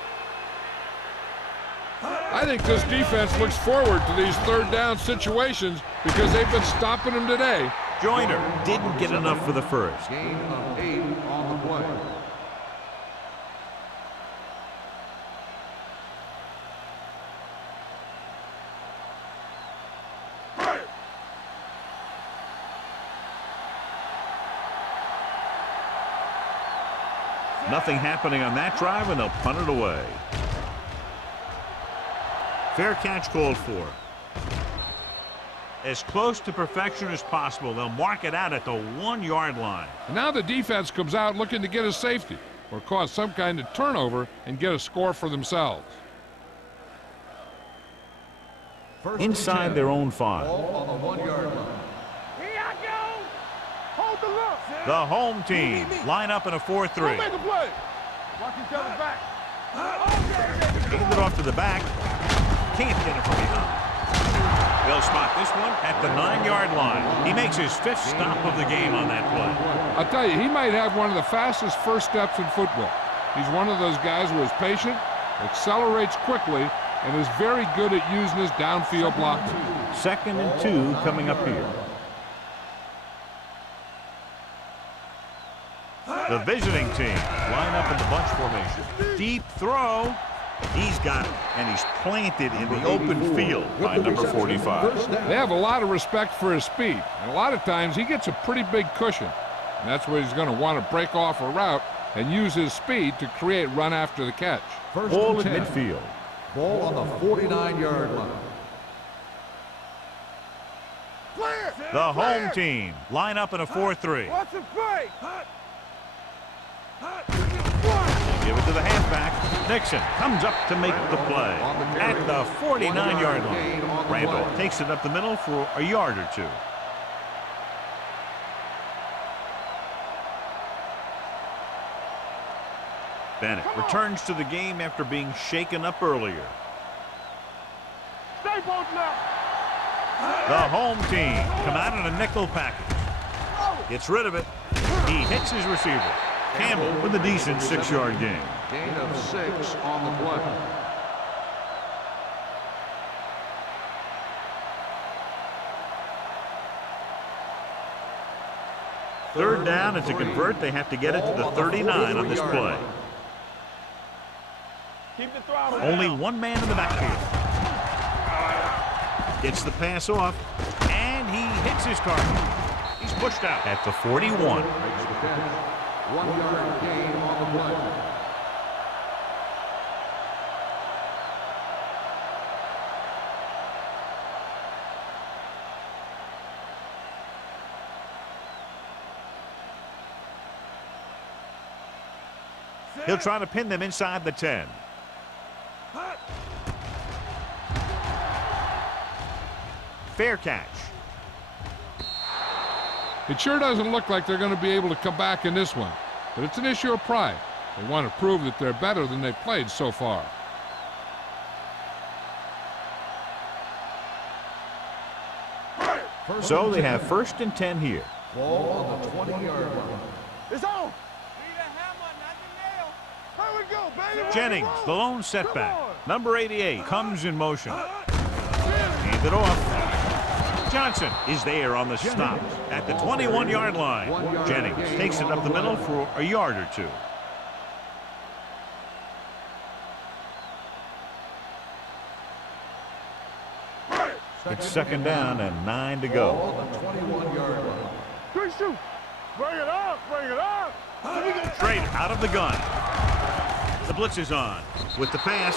I think this defense looks forward to these third down situations because they've been stopping them today. Joyner didn't get enough for the first. Gain of 8 on the play. Nothing happening on that drive, and they'll punt it away. Fair catch called for. As close to perfection as possible. They'll mark it out at the 1-yard line. And now the defense comes out looking to get a safety or cause some kind of turnover and get a score for themselves. Inside their own 5. Ball on the 1-yard line. Here I go. Hold the look. The home team line up in a 4-3. Don't make a play. Watch each other's back. Hand it off to the back. Can't get it from behind. They'll spot this one at the 9-yard line. He makes his 5th stop of the game on that play. I'll tell you, he might have one of the fastest first steps in football. He's one of those guys who is patient, accelerates quickly, and is very good at using his downfield blocking. Second and 2 coming up here. The visiting team line up in the bunch formation. Deep throw. He's got it, and he's planted in the open field by number 45. They have a lot of respect for his speed, and a lot of times he gets a pretty big cushion. And that's where he's going to want to break off a route and use his speed to create run after the catch. Ball at midfield. Ball on the 49-yard line. The home team line up in a 4-3. Watch the play. Give it to the halfback. Nixon comes up to make the play at the 49-yard line. Randall takes it up the middle for a yard or 2. Bennett returns to the game after being shaken up earlier. Stay both now. The home team come out in a nickel package. Gets rid of it. He hits his receiver. Campbell with a decent 6-yard gain. Gain of 6 on the play. Third down, and to convert, they have to get it to the 39 on this play. Keep the throttle. Only one man in the backfield. Gets the pass off, and he hits his target. He's pushed out at the 41. Makes the catch. 1-yard gain on the play. He'll try to pin them inside the 10. Fair catch. It sure doesn't look like they're going to be able to come back in this one, but it's an issue of pride. They want to prove that they're better than they've played so far. So they have 1st and 10 here. Ball on the 20-yard line. It's on. Need a hammer, not the nail. Here we go, baby. Jennings, the lone setback. Number 88 comes in motion. Hand it off. Johnson is there on the stop at the 21-yard line. Jennings takes it up the middle for a yard or 2. It's 2nd down and 9 to go. Ball on the 21-yard line. Quick shoot. Bring it up. Bring it up. Straight out of the gun. The blitz is on. With the pass,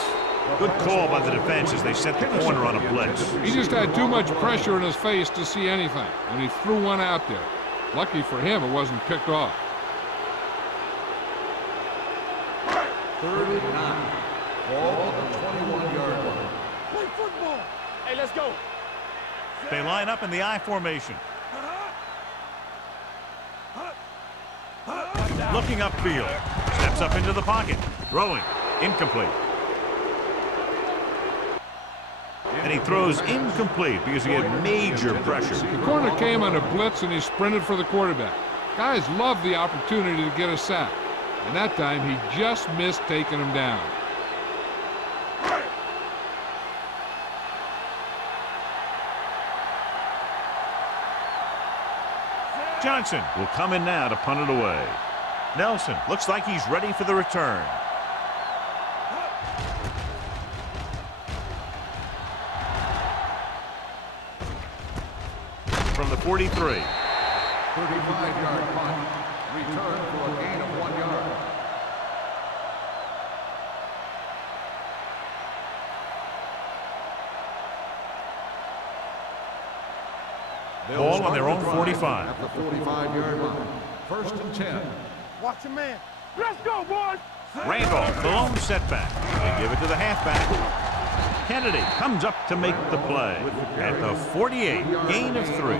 good call by the defense as they set the corner on a blitz. He just had too much pressure in his face to see anything, and he threw one out there. Lucky for him, it wasn't picked off. 3rd and 9. Ball on the 21-yard line. Play football. Hey, let's go. They line up in the I formation. Looking upfield. Steps up into the pocket. Throwing. Incomplete. And he throws incomplete because he had major pressure. The corner came on a blitz, and he sprinted for the quarterback. Guys love the opportunity to get a sack. And that time, he just missed taking him down. Johnson will come in now to punt it away. Nelson looks like he's ready for the return. From the 43. 35-yard punt. Return for a gain of 1 yard. Ball on their own 45. At the 45-yard line. 1st and 10. Watch your man. Let's go, boys. Randolph, the lone setback. They give it to the halfback. Kennedy comes up to make the play. At the 48, gain of 3.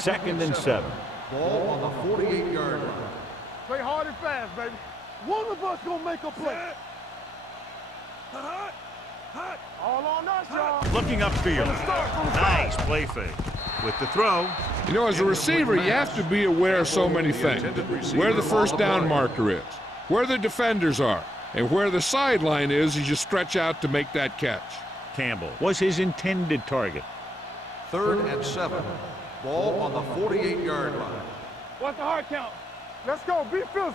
Second and 7. Ball on the 48-yard line. Play hard and fast, baby. One of us gonna make a play. All on us, y'all. Looking upfield. Nice play fake. With the throw. You know, as a receiver, you have to be aware of so many things. Where the first down marker is, where the defenders are, and where the sideline is as you stretch out to make that catch. Campbell was his intended target. 3rd and 7. Ball on the 48-yard line. What's the hard count? Let's go. Be physical.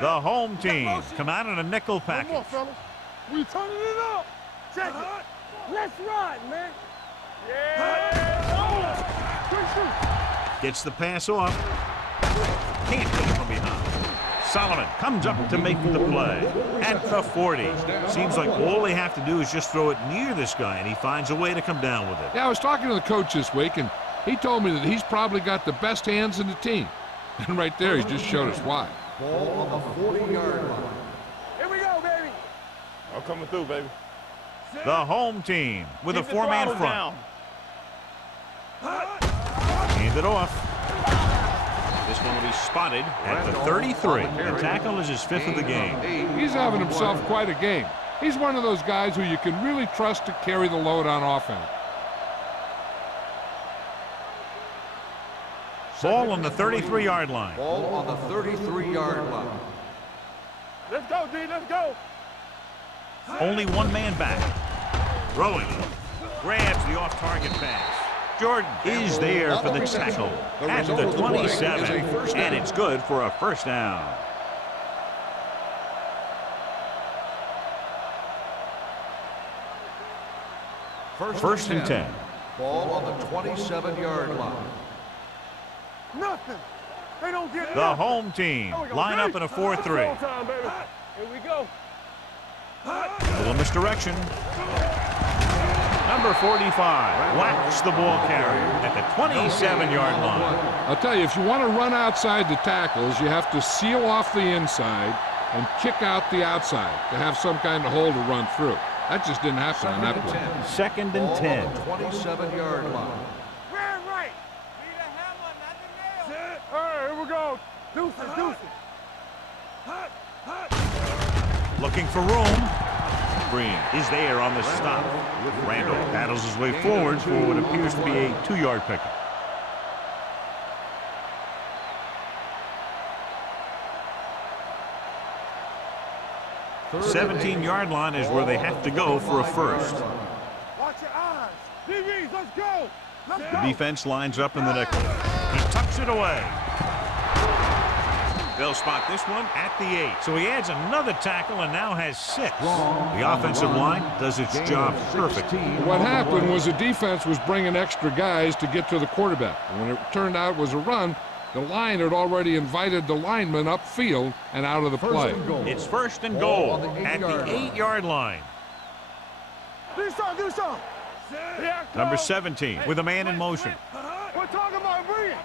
The home team come out in a nickel Come on, package. fellas. We turning it up. Check it. Let's ride, man. Yeah. Gets the pass off. Can't get it from behind. Solomon comes up to make the play. At the 40. Seems like all they have to do is just throw it near this guy, and he finds a way to come down with it. Yeah, I was talking to the coach this week, and he told me that he's probably got the best hands in the team. And right there, he just showed us why. Ball on the 40-yard line. Here we go, baby. I'm coming through, baby. The home team with a 4-man front. Hand it off. This one will be spotted at the 33. The tackle is his 5th of the game. He's having himself quite a game. He's one of those guys who you can really trust to carry the load on offense. Ball on the 33-yard line. Ball on the 33-yard line. Let's go, D. Let's go. Only one man back. Throwing. Grabs the off-target pass. Jordan is there for the tackle at the 27, and it's good for a first down. First and 10. Ball on the 27-yard line. Nothing. They don't get The home team line up in a 4-3. Here we go. A little misdirection. Number 45 whacks the ball carrier at the 27-yard line. I'll tell you, if you want to run outside the tackles, you have to seal off the inside and kick out the outside to have some kind of hole to run through. That just didn't happen on that play. Second and 10. 27-yard line. Ran right. Need a hammer, not the nail. All right, here we go. Deuces, deuces. Looking for room. Green is there on the stop. Randall battles his way forward for what appears to be a 2-yard pickup. The 17-yard line is where they have to go for a first. Watch your eyes. DBs, let's go. The defense lines up in the nickel. He tucks it away. They'll spot this one at the 8. So he adds another tackle and now has 6. The offensive line does its job perfectly. What happened was the defense was bringing extra guys to get to the quarterback. And when it turned out it was a run, the line had already invited the lineman upfield and out of the play. It's first and goal at the 8-yard line. Do something. Number 17 with a man in motion. We're talking about bringing.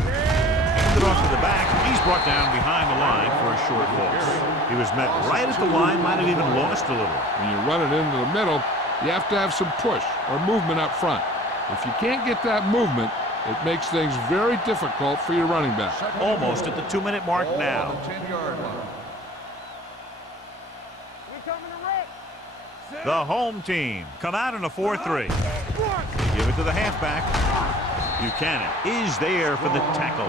Handed off to the back. He's brought down behind the line for a short loss. He was met right at the line, might have even lost a little. When you run it into the middle, you have to have some push or movement up front. If you can't get that movement, it makes things very difficult for your running back. Almost at the 2-minute mark now. The home team come out in a 4-3. Give it to the halfback. Buchanan is there for the tackle.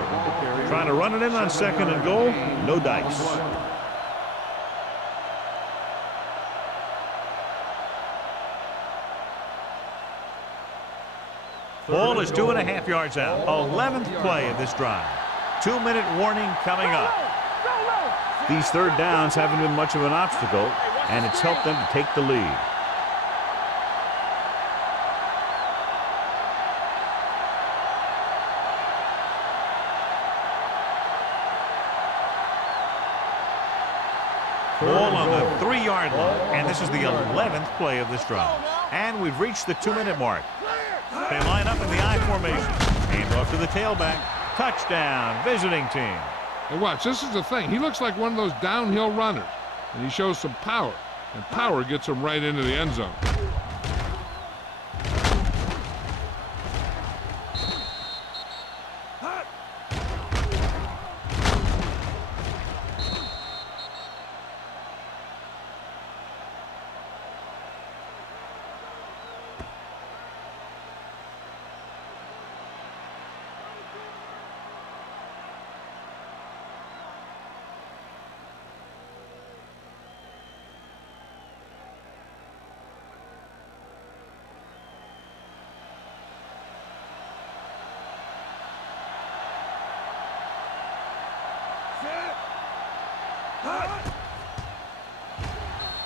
Trying to run it in on 2nd and goal. No dice. Ball is 2.5 yards out. 11th play of this drive. 2-minute warning coming up. These third downs haven't been much of an obstacle, and it's helped them to take the lead. Ball on the 3-yard line, and this is the 11th play of this drive. And we've reached the 2-minute mark. They line up in the I formation. Hand off to the tailback. Touchdown, visiting team. And watch, this is the thing. He looks like one of those downhill runners, and he shows some power, and power gets him right into the end zone.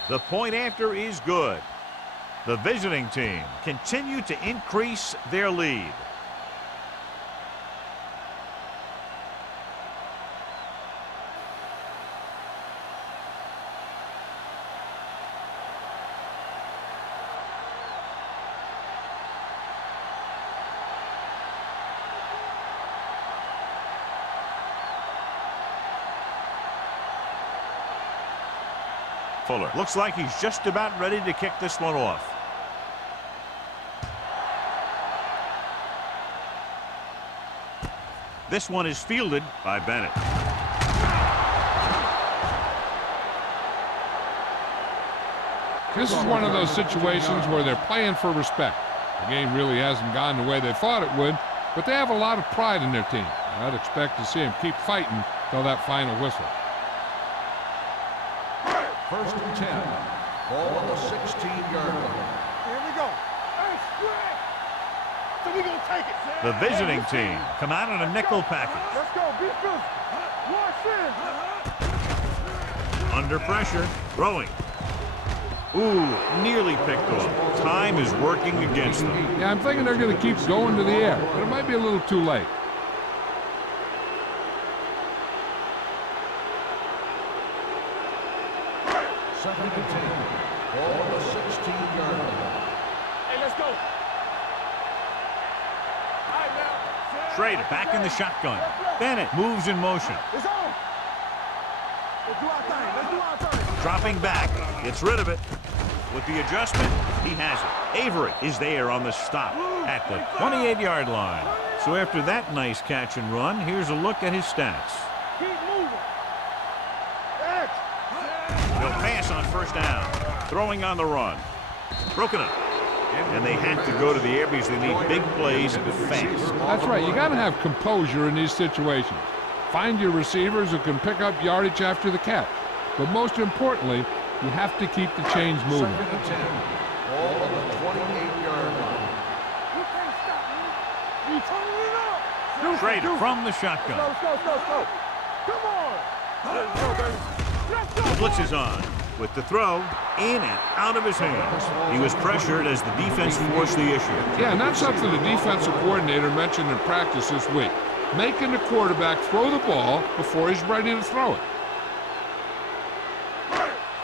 The point after is good. The visiting team continue to increase their lead. Fuller looks like he's just about ready to kick this one off. This one is fielded by Bennett. This is one of those situations where they're playing for respect. The game really hasn't gone the way they thought it would, but they have a lot of pride in their team. I'd expect to see them keep fighting till that final whistle. First and 10. Ball on the 16-yard line. Here we go. So we're going to take it. The visiting team come out in a nickel package. Let's go. Be physical. Watch in. Under pressure. Throwing. Ooh, nearly picked off. Time is working against them. Yeah, I'm thinking they're going to keep going to the air, but it might be a little too late. Second and 10. Ball on the 16-yard line. Hey, let's go. All right, now. Schrader back in the shotgun. Bennett moves in motion. It's on. Let's do our thing. Let's do our thing. Dropping back. Gets rid of it. With the adjustment, he has it. Avery is there on the stop at the 28-yard line. So after that nice catch and run, here's a look at his stats. Keep moving. X. He'll pass on first down. Throwing on the run. Broken up. And they have to go to the air because they need big plays fast. That's right. You got to have composure in these situations. Find your receivers who can pick up yardage after the catch. But most importantly, you have to keep the chains moving. Second and 10. Ball on the 28-yard line. You can't stop me. You turning it up. straight from the shotgun. Slow. Come on. Let's go, baby. Let's go. The blitz is on with the throw in and out of his hands. He was pressured as the defense forced the issue. Yeah, and that's something the defensive coordinator mentioned in practice this week. Making the quarterback throw the ball before he's ready to throw it.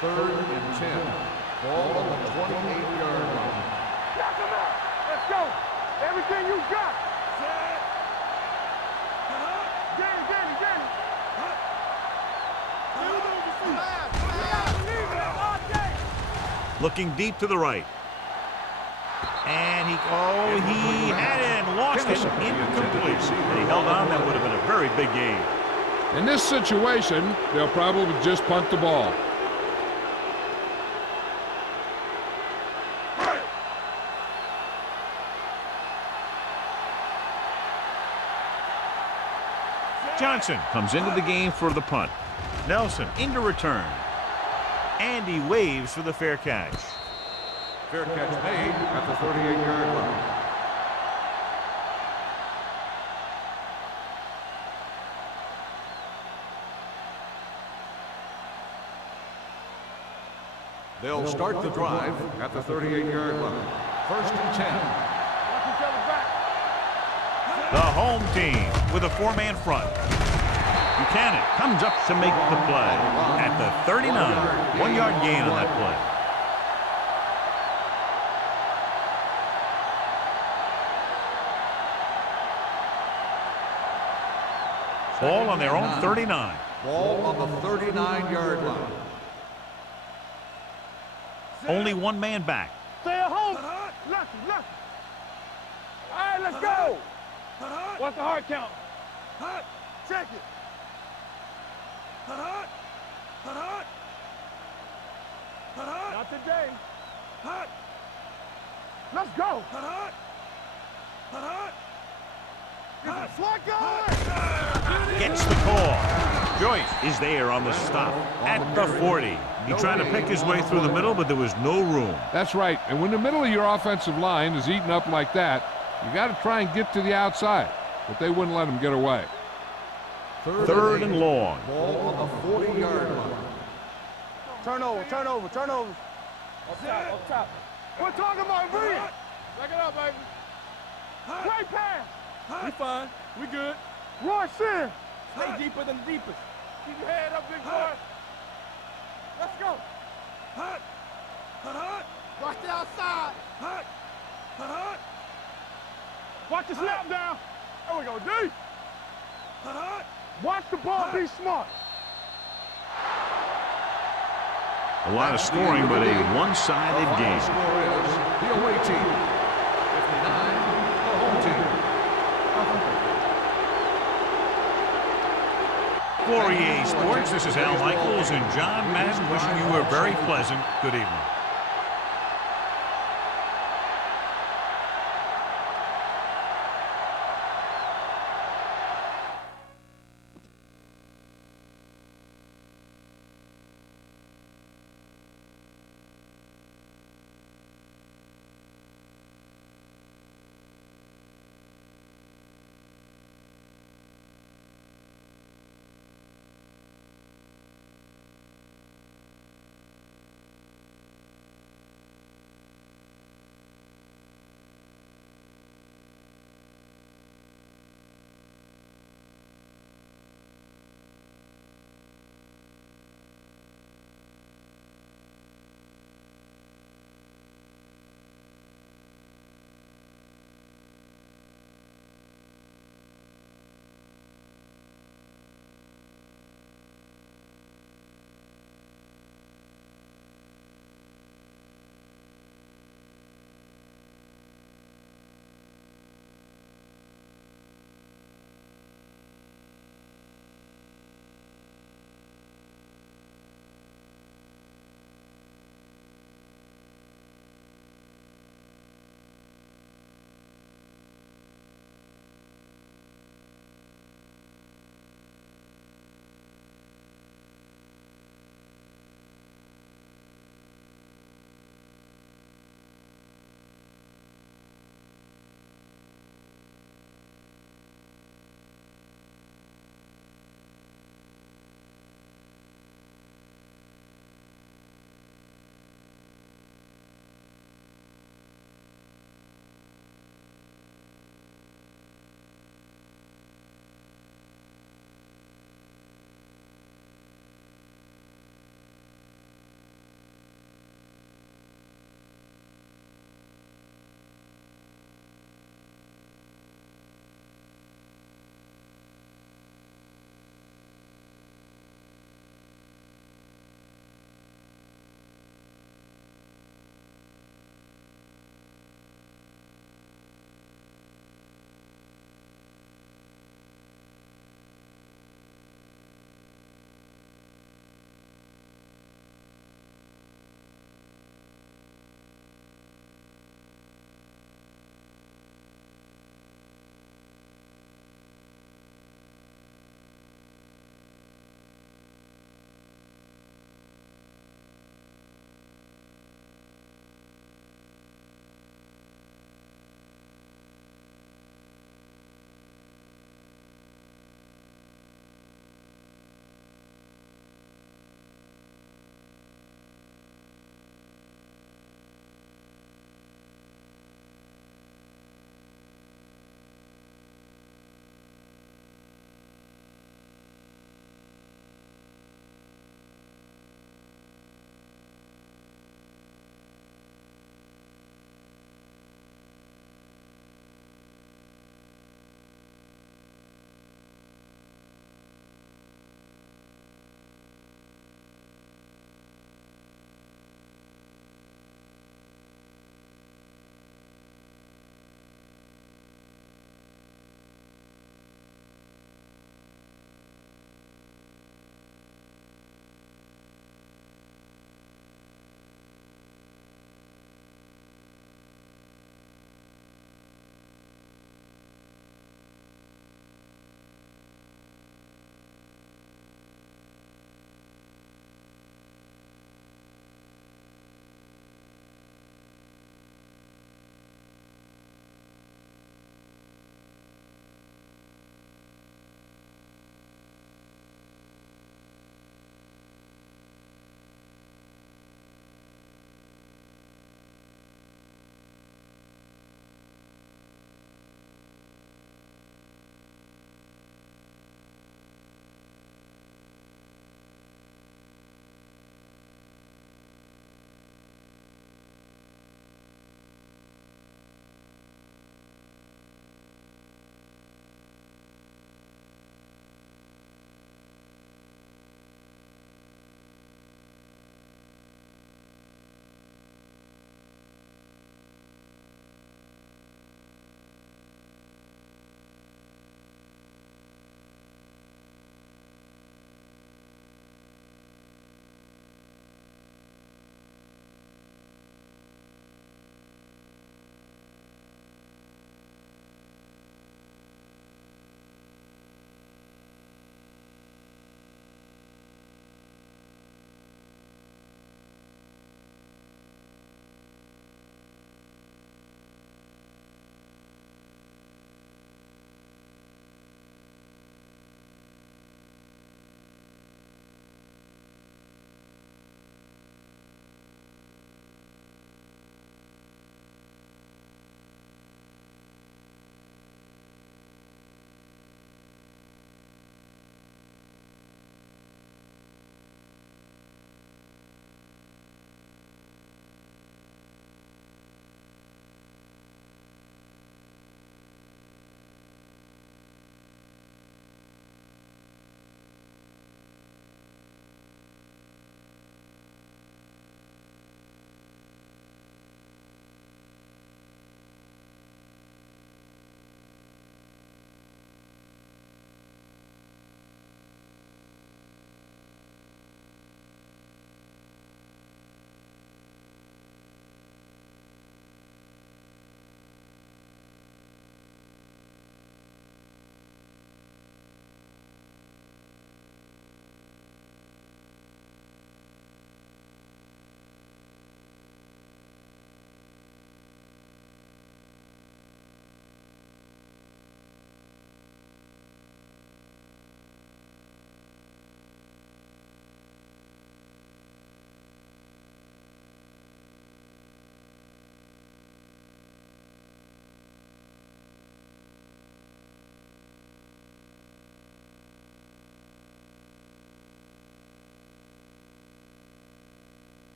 3rd and 10. Ball on the 28-yard line. Knock him out. Let's go. Everything you got. Get it. Looking deep to the right. And he had it and lost it. Incomplete. And he held on. That would have been a very big game. In this situation, they'll probably just punt the ball. Johnson comes into the game for the punt. Nelson into return. And he waves for the fair catch. Fair catch made at the 38-yard line. They'll start the drive at the 38-yard line. 1st and 10. Watch each other back. The home team with a 4-man front. Buchanan comes up to make the play at the 39. 1-yard gain on that play. Ball on their own 39. Ball on the 39-yard line. Only one man back. Stay at home. Left. All right, let's go. What's the hard count? Check it. Not today. Let's go. Gets the call. Joyce is there on the stop at the 40. He tried to pick his way through the middle, but there was no room. That's right. And when the middle of your offensive line is eaten up like that, you got to try and get to the outside. But they wouldn't let him get away. 3rd and long. Ball on the 40-yard line. Turnover. Up top. We're talking about Reed. Back it up, baby. Great pass. We fine. We good. Roy Sin. Stay deeper than the deepest. Keep your head up, big boy. Let's go. Watch the outside. Watch the snap down. There we go, D. Watch the ball, be smart. A lot of scoring, but a one-sided game. Score is the away team. 59, the home team. For EA Sports, this is Al Michaels and John Madden wishing you a very pleasant good evening.